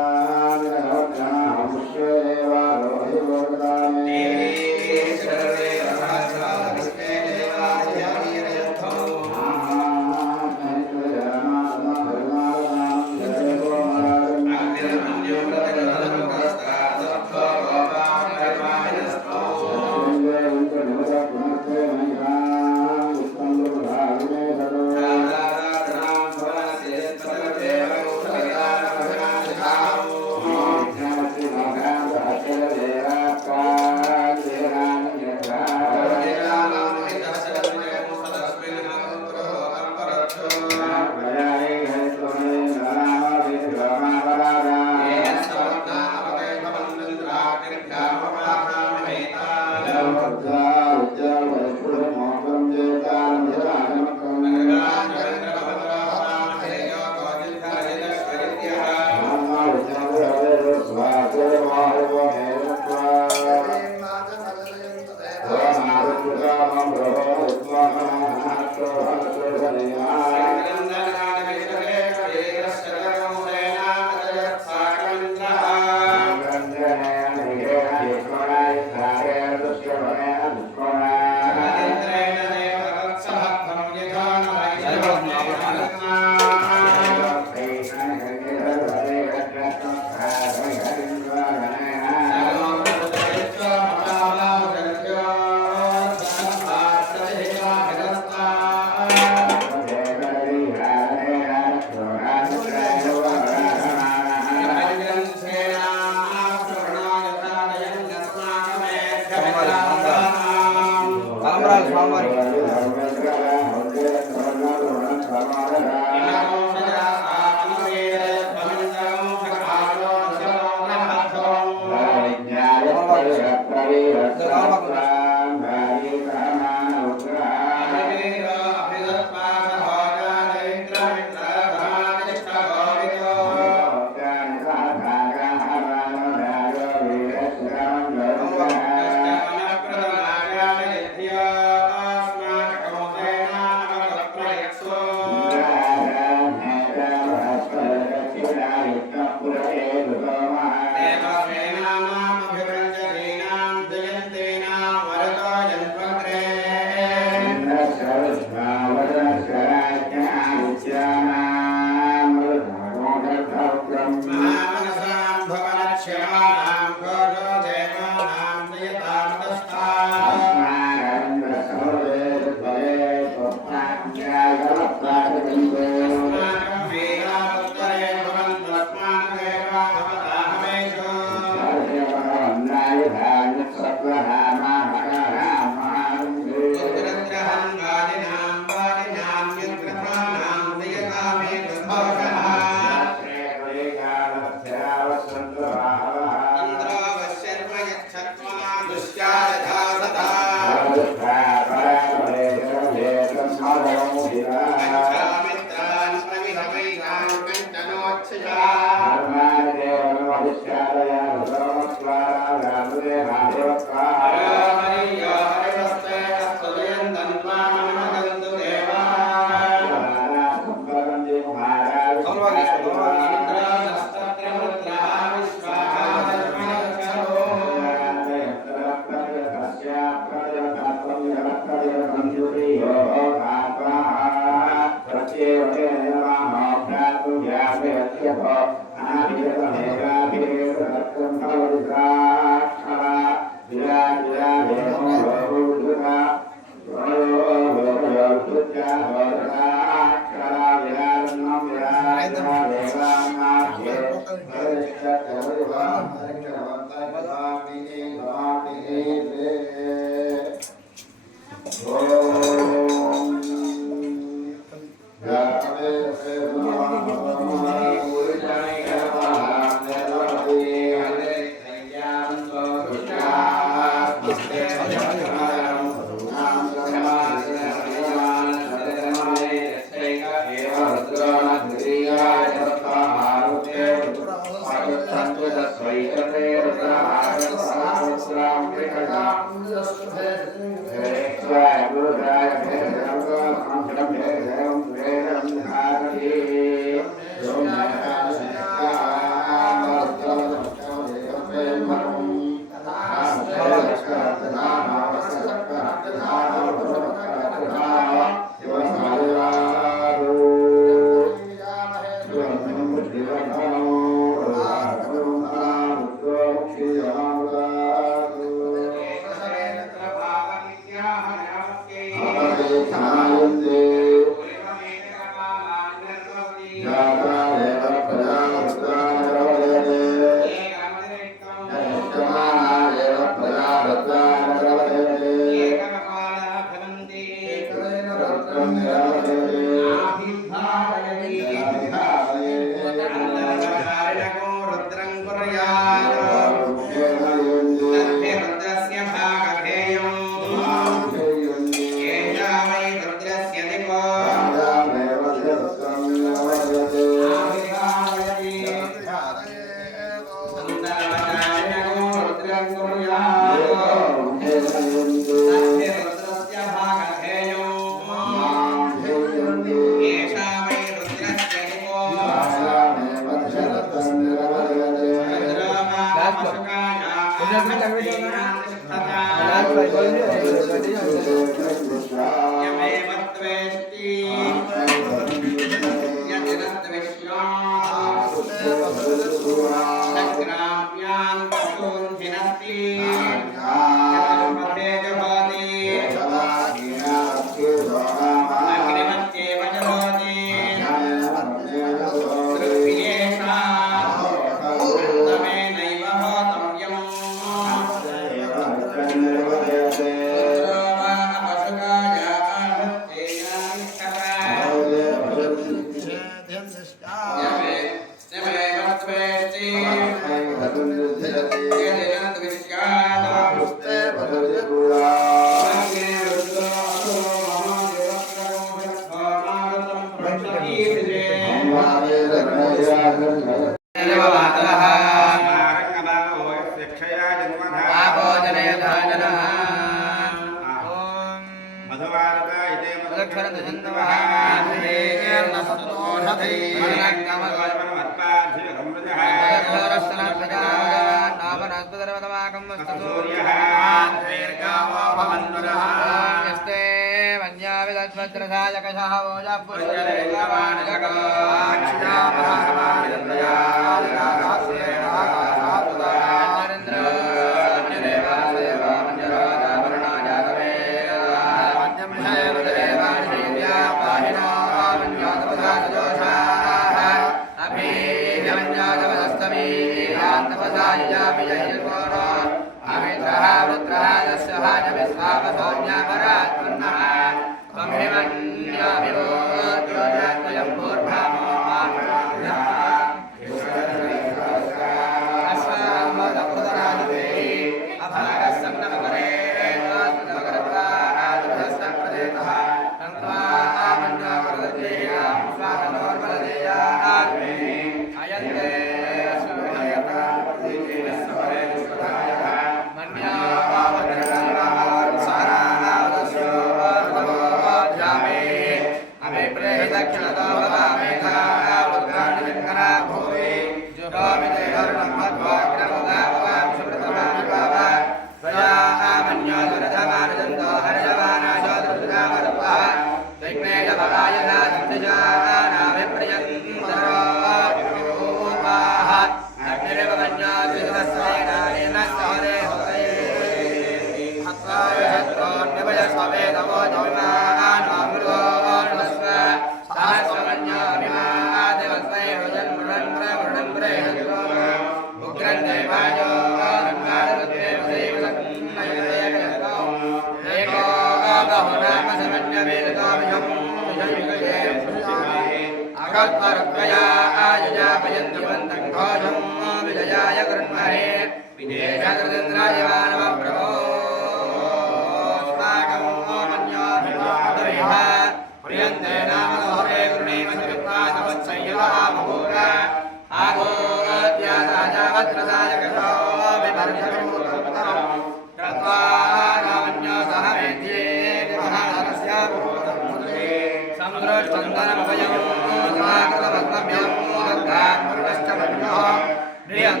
Riyan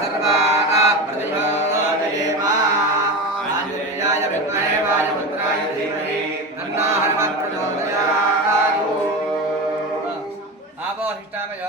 सर्वा प्रतिशोदयेम आञ्जनेयाय विद्महे वायुपुत्राय धीमहि तन्नः हनुमत् प्रचोदयात् आपोहिष्ठामय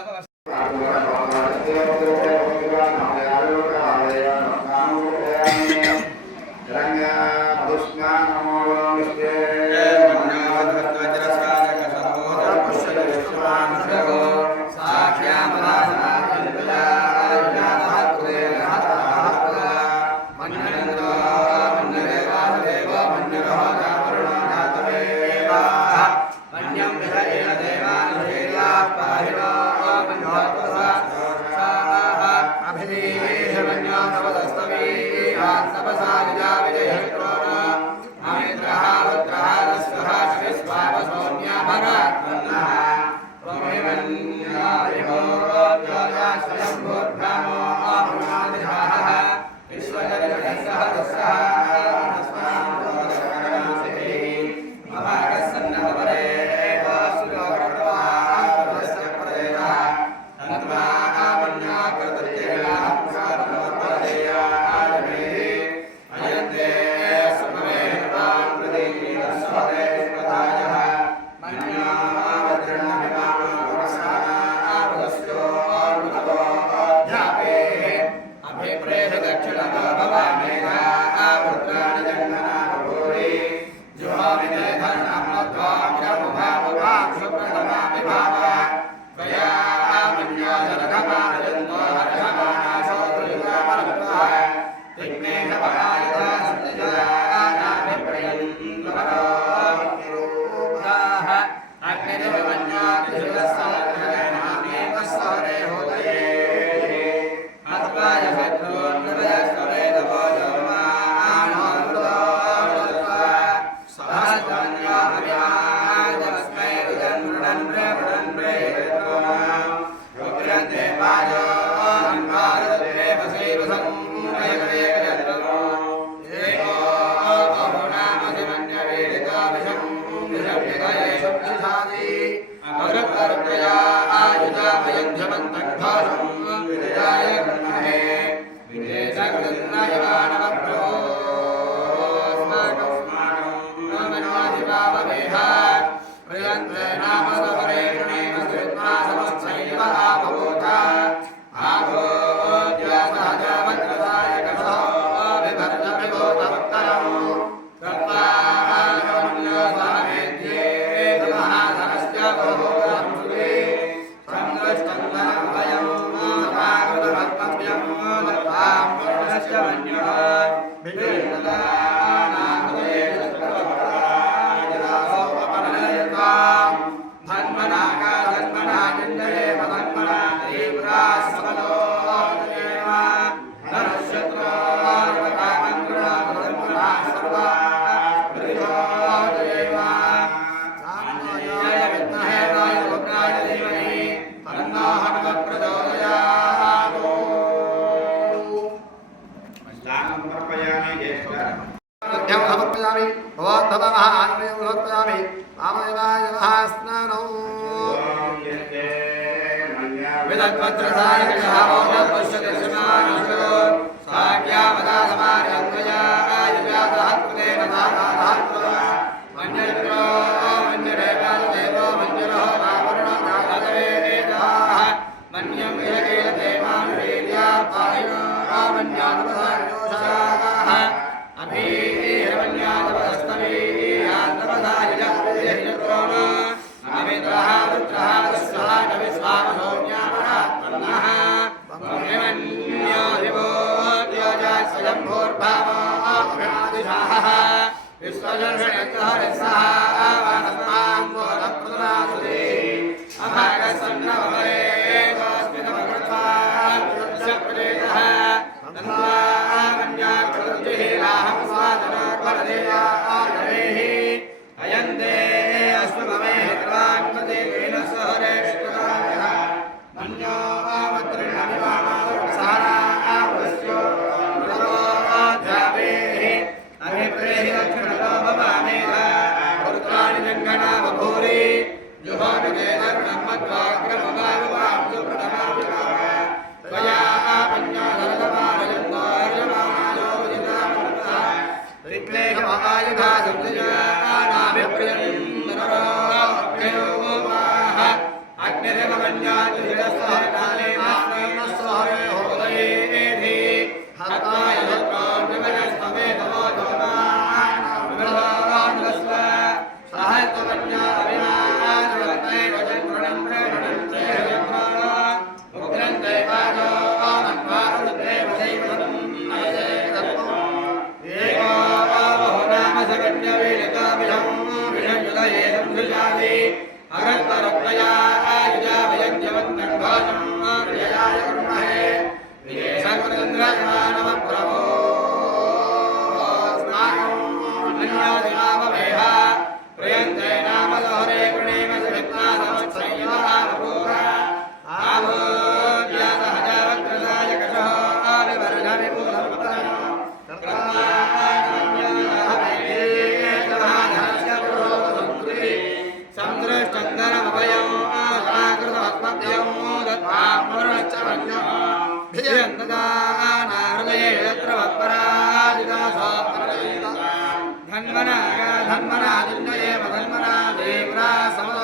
धन्मनादिन्यये धन्मना देवरा समो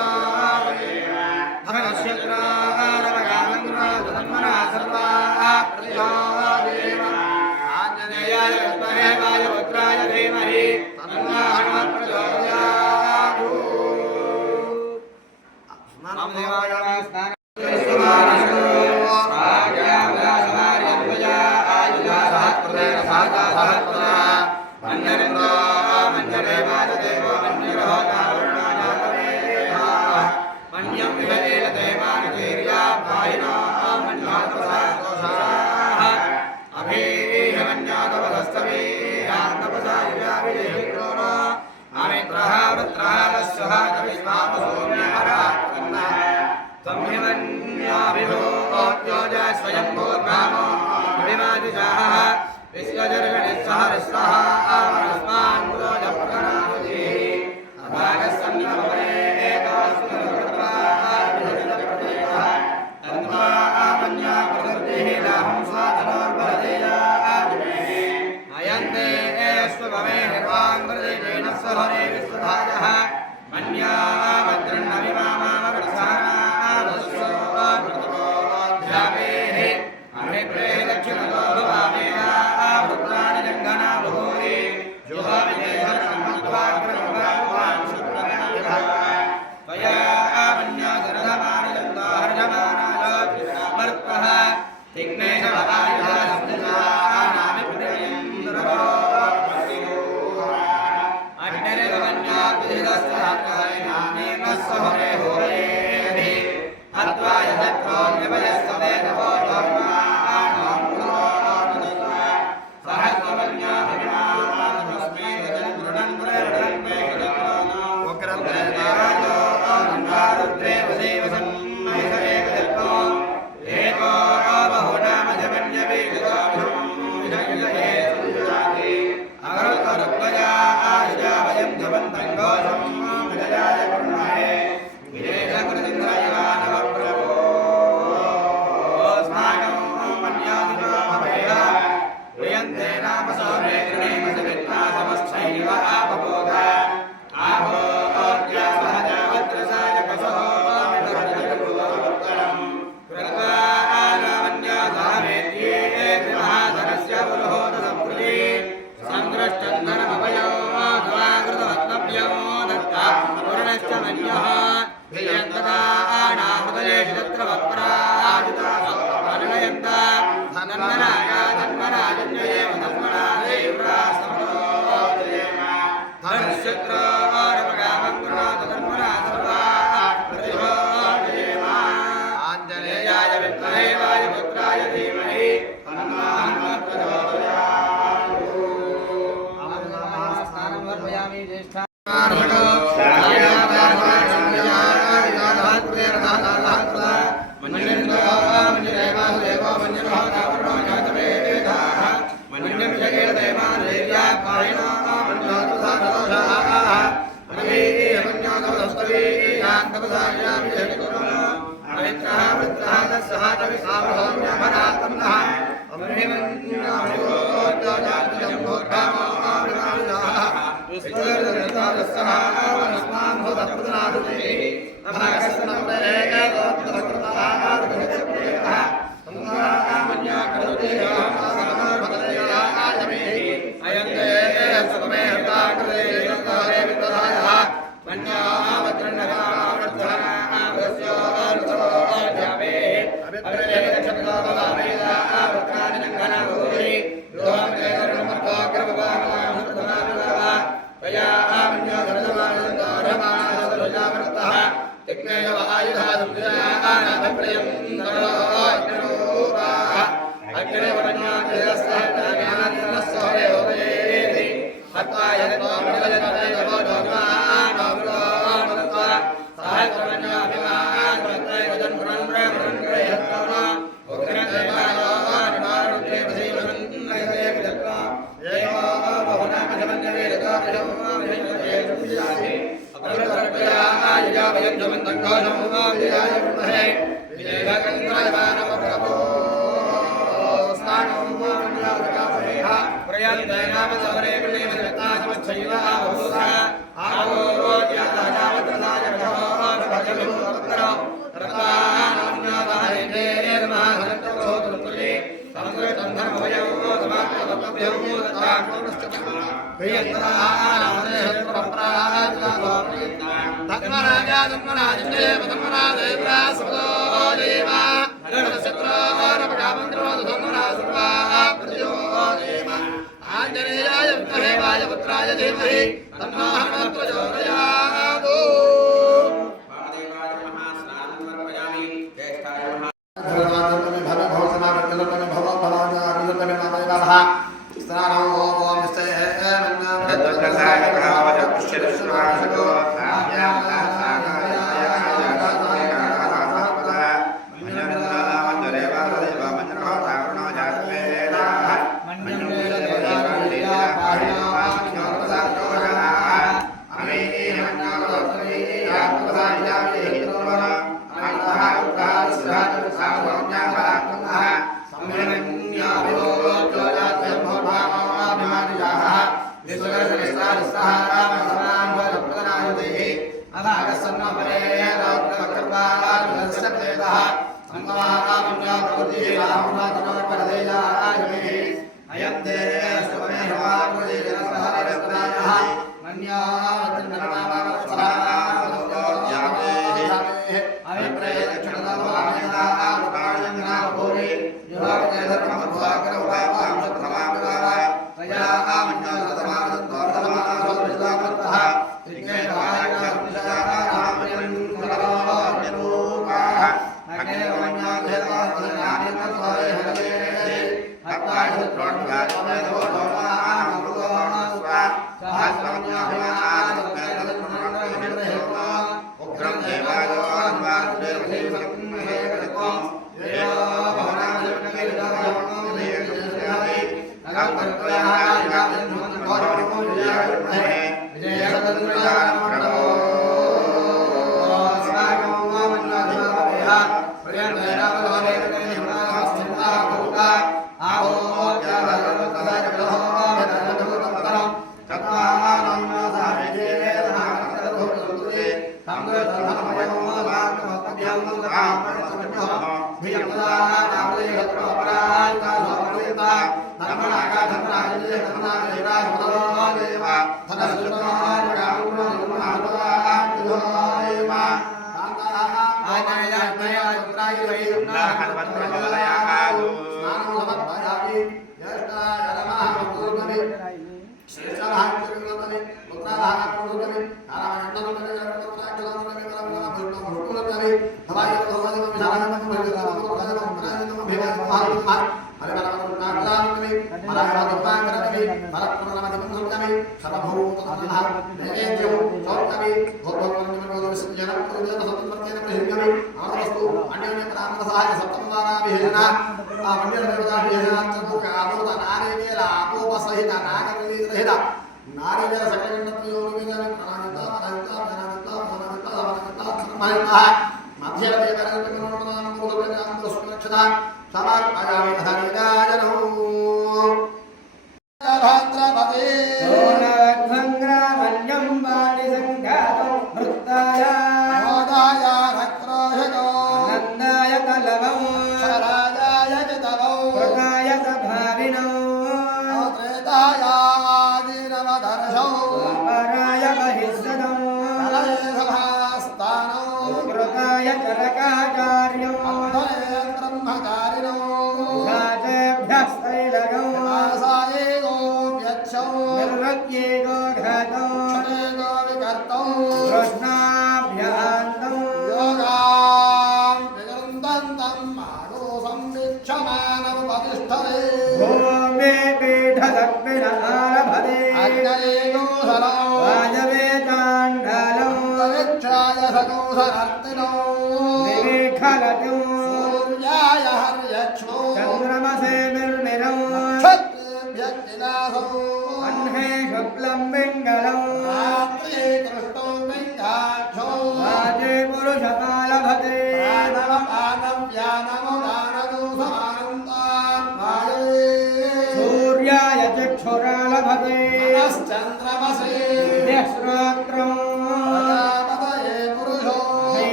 भगवश्यत्रारवगामन्रा धन्मना सर्वा प्रतिभो देव आञ्जनेयाय विद्महे वायुपुत्राय धीमहि तन्नो हनुमत् प्रचोदयात् नामदेवाय स्नान ఆంజనేయాయ విద్మహే పుత్రాయ ధీమహి తన్నో హనుమత్ ప్రచోదయాత్.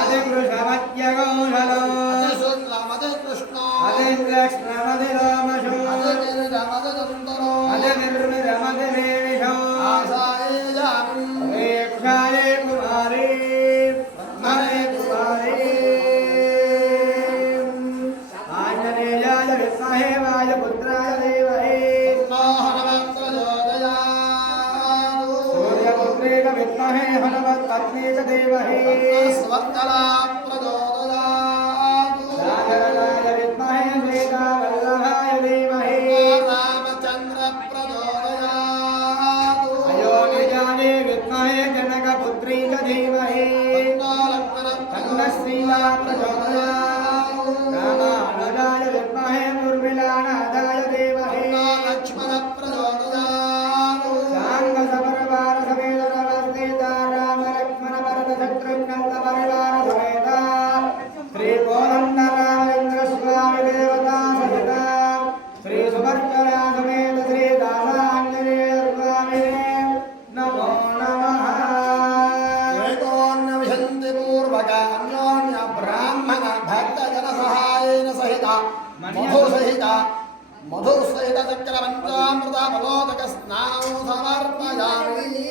Adikru samatya gaunalo लक्ष्मी च धीमहि स्वर्गला प्रचोदयातु सागरलाय विद्महे श्रीरामवल्लभाय धीमहि रामचन्द्र प्रचोदयातु अयोनिजाये विद्महे जनकपुत्री च धीमहि तन्नः श्रीराम प्रचोदयातु रामानुजाय विद्महे उर्मिलानाथाय धीमहि लक्ष्मण प्रचोदयातु सांगसपरिवार समेत नमस्तेता राम लक्ष्मण भरत शत्रुघ्न परिवार समेत श्री कोदंड रामेंद्र स्वामी देवता सहिता श्री सुभद्रा समेत श्री दासांजनेय स्वामी नमो नमः एकोनविंशति पूर्वक अन्योन्य ब्राह्मण भक्त जन सहायेन सहित मधु सहित चक्र पंचामृत बलोदक स्नानं समर्पयामि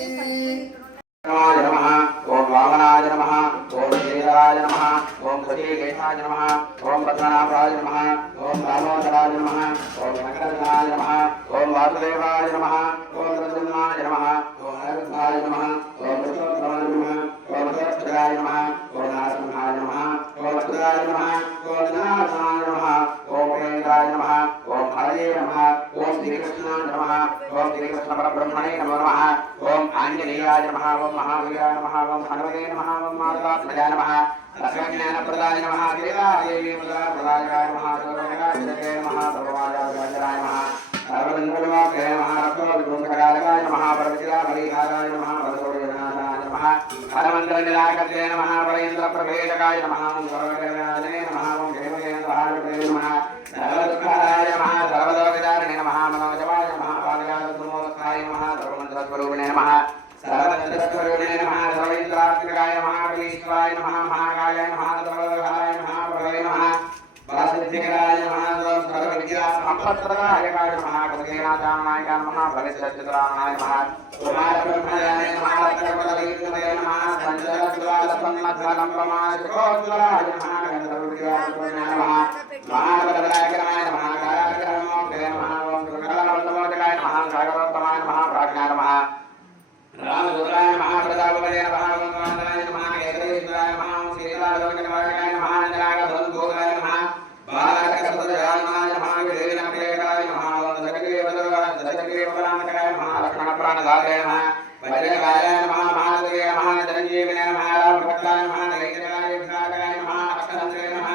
नमः ओम वामनाय नमः ओम वीराय नमः ओम सतीकेशाय नमः ओम पद्मनाभाय नमः ओम दामोदराय नमः ओम शंकराय नमः ओम वासुदेवाय नमः ओम प्रद्युम्नाय नमः ओम अनिरुद्धाय नमः ओम विष्णुदेवाय नमः ओम सत्यराय नमः ओम नारसिंहाय नमः ओम अच्युताय नमः ओम जनार्दनाय नमः ओम प्रेमाय नमः ओम हरये नमः ओम श्रीकृष्णाय नमः ओम श्रीकृष्ण परब्रह्मणे नमो नमः ओम आंजनेयाय नमः ओम महावीराय नमः ओम हनुमते नमः ओम मारुतात्मजाय नमः तस्मज्ञानप्रदाय नमः गिरिरादेवी मुद्राप्रदाय नमः सर्वज्ञाय नमः सर्वमायाय नमः सर्वन्द्रलोके नमः रत्नविभूषकाय नमः परविद्यापरिहाराय नमः परसोजनाय नमः हरमन्त्रनिराकर्ते नमः परेन्द्रप्रभेदकाय नमः सर्वज्ञाने नमः ओम देवदेवाय नमः सर्वदुःखाय नमः सर्वदोषदारिणे नमः मनोजवाय नमः पादयात्मोदकाय नमः सर्वमन्त्रस्वरूपिणे नमः सर्वतन्त्रस्वरूपिणे नमः सर्वेन्द्रात्मकाय नमः कलीश्वराय नमः महाकाय नमः सर्वदोषाय नमः प्रभवे नमः वासुदेवाय नमः सर्वविद्यासम्पत्प्रदाय नमः कविनाथाय नमः भविष्यचित्राय नमः कुमारब्रह्मणे नमः सर्वदलैकमये नमः पञ्चदशद्वादशमध्वलम्बमाशोज्वलाय नमः गन्धर्वविद्याय नमः महाबलराय नमः काराग्रहमोक्षे नमः ओम दुर्गावल्लभोदकाय नमः सागरोत्तमाय नमः प्राज्ञाय नमः रामदूताय नमः प्रतापवदे नमः ओम कान्ताय नमः केतवेन्द्राय नमः ओम श्रीरामलोकनिवासाय नमः अंजनागधोद्भोगाय नमः बालकसुतजाय नमः विदेवनाप्रियकाय नमः ओम दशग्रीवपरान्तकाय नमः लक्ष्मणप्राणदाताय नमः वज्रकाय नमः महादेवाय नमः धनञ्जीविने नमः रामभक्ताय नमः नैकराय विशाखाय नमः अक्षरन्त्रे नमः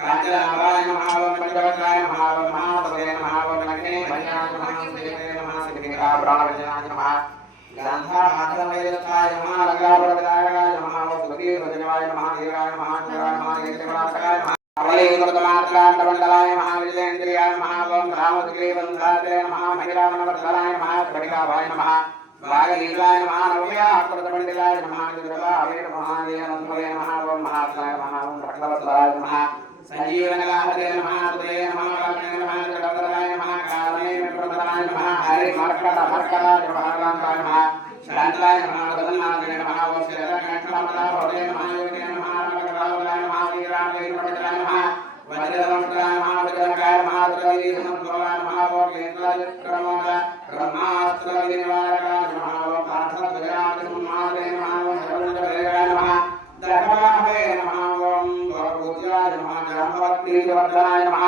काञ्चनाभाय नमः ओम पंचवक्त्राय नमः ओम महादेवाय नमः ओम लक्ष्मी भजाय नमः श्रीदेवाय नमः श्रीविग्रह प्राणवचनाय नमः गान्धामात्रवैरताय नमः रंगावरदाय नमः ओम सुधीरवचनाय नमः धीराय नमः चन्द्राय नमः केतवाय नमः अवलेन्द्रमात्रान्तमण्डलाय नमः विजयेन्द्रियाय नमः ओम रामोदग्रीवन्धात्रे नमः महिलामनवर्धनाय नमः कटिकाभाय नमः वागलीलाय नमः नवम्याकृतमण्डलाय नमः दुर्गावे नमः देवनन्दवे नमः ओम महात्माय नमः ओम भक्तवत्सलाय नमः संजीवनगाहते नमः तुते नमः कालने नमः जगदराय नमः कालने प्रभराय नमः हरि मर्कटाय नमः कान्ताय नमः शान्ताय नमः रतनाय नमः ओम श्रीरङ्गनाथाय नमः योगे नमः रामकृष्णाय नमः वीराय नमः वज्रवंशाय नमः वज्रकाय नमः द्रवीसमद्भवाय नमः ओम केन्द्राय ब्रह्मास्त्रविनिवारकाय नमः ओम पार्थध्वजाय नमः ओम सर्वज्ञाय नमः दर्भावे नमः ओम गौरपूज्याय नमः जाम्बवतीवर्धनाय नमः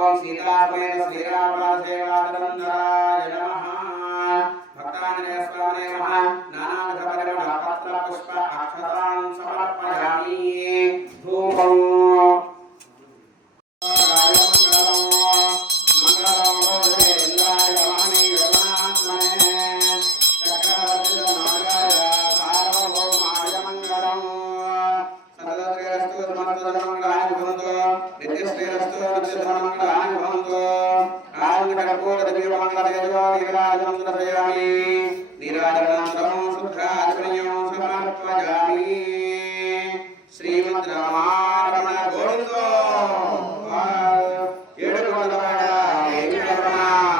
ओम सीतापमेत श्रीरामसेवादवन्दराय नमः भक्ताञ्जनेय स्वामिने नमः नानाविधपरिमलपत्रपुष्प अक्षतान् समर्पयामि धूपम् श्रीमद् रामारमण गोविंद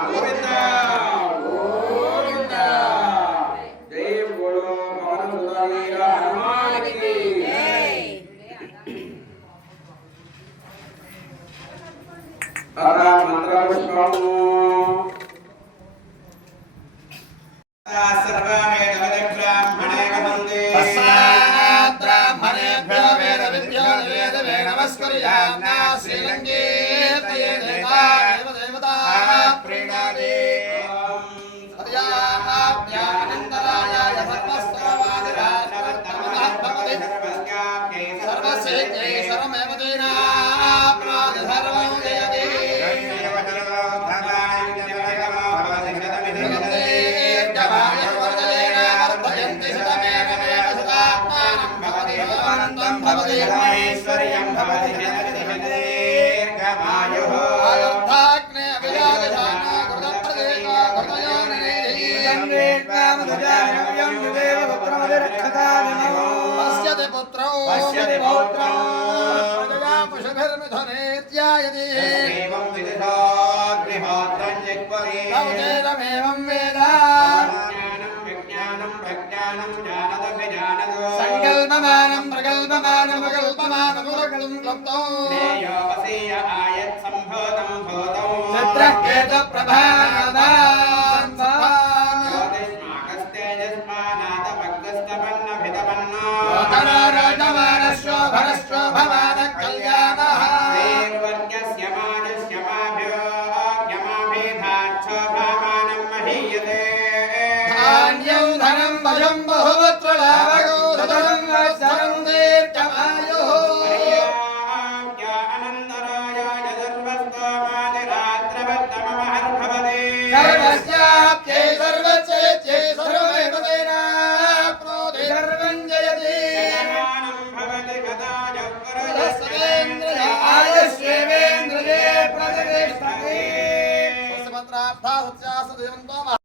गोविंद गोविंद जय बोलो पवन सुत हनुमान की मंत्र पुष्पम सर्वमेव ब्राह्मणे वन्दे याना श्रीलंके तये देवा देवता प्रीणादि अद्याप्यानन्दराय सर्वस्तवादिराजवर्तमनः भवति सर्वस्य सर्वमेव तेनाप्नोति सर्वं जयति वर्धयन्ति शतमेव शतात्मानं भवति भवन्तं भवति ऐश्वर्यं भवति दीर्घमायुः आयुर्धाग्ने अभिजातशाना कृतप्रदेशो कृतयोनिरेधियं वेत्नामधुजानव्यं युदेव पुत्रमधिरक्षतादिनो पश्यति पुत्रौ प्रजया पशुभिर्मिथुनेत्यायति एवं विदितोऽग्निहोत्रं जिह्वति तवचेदमेवं वेद संकल्पमानं प्रकल्पमानं प्रकल्पमानं पुरकलं क्लप्तो नेयोपसीय आयत् सम्भूतं भूतं चित्रकेतु प्रभावान् ज्योतिष्माकस्तेजस्मानादपग्गस्तपन्नभितपन्नो धनराजमानश्वभरश्वभवानः कल्याणः वीर्वर्गस्य माजस्य माभ्योऽग्यमाभिधाच्छोभामानं महीयते धान्यं धनं भजं बहुवत्र लाभगो धनं वत्सरं दीर्घमायुः अनन्तरायाय सर्वस्तोमादिरात्रवत्तममहर्भवति सर्वस्याप्ये सर्वचेत्ये सर्वमेव तेनाप्नोति सर्वं जयति जयमानं भवति गदाजवरसतेन्द्रिय आयुष्येवेन्द्रिये प्रतिष्ठति स्वस्ति मंत्रार्थः सत्यासु देवन्तो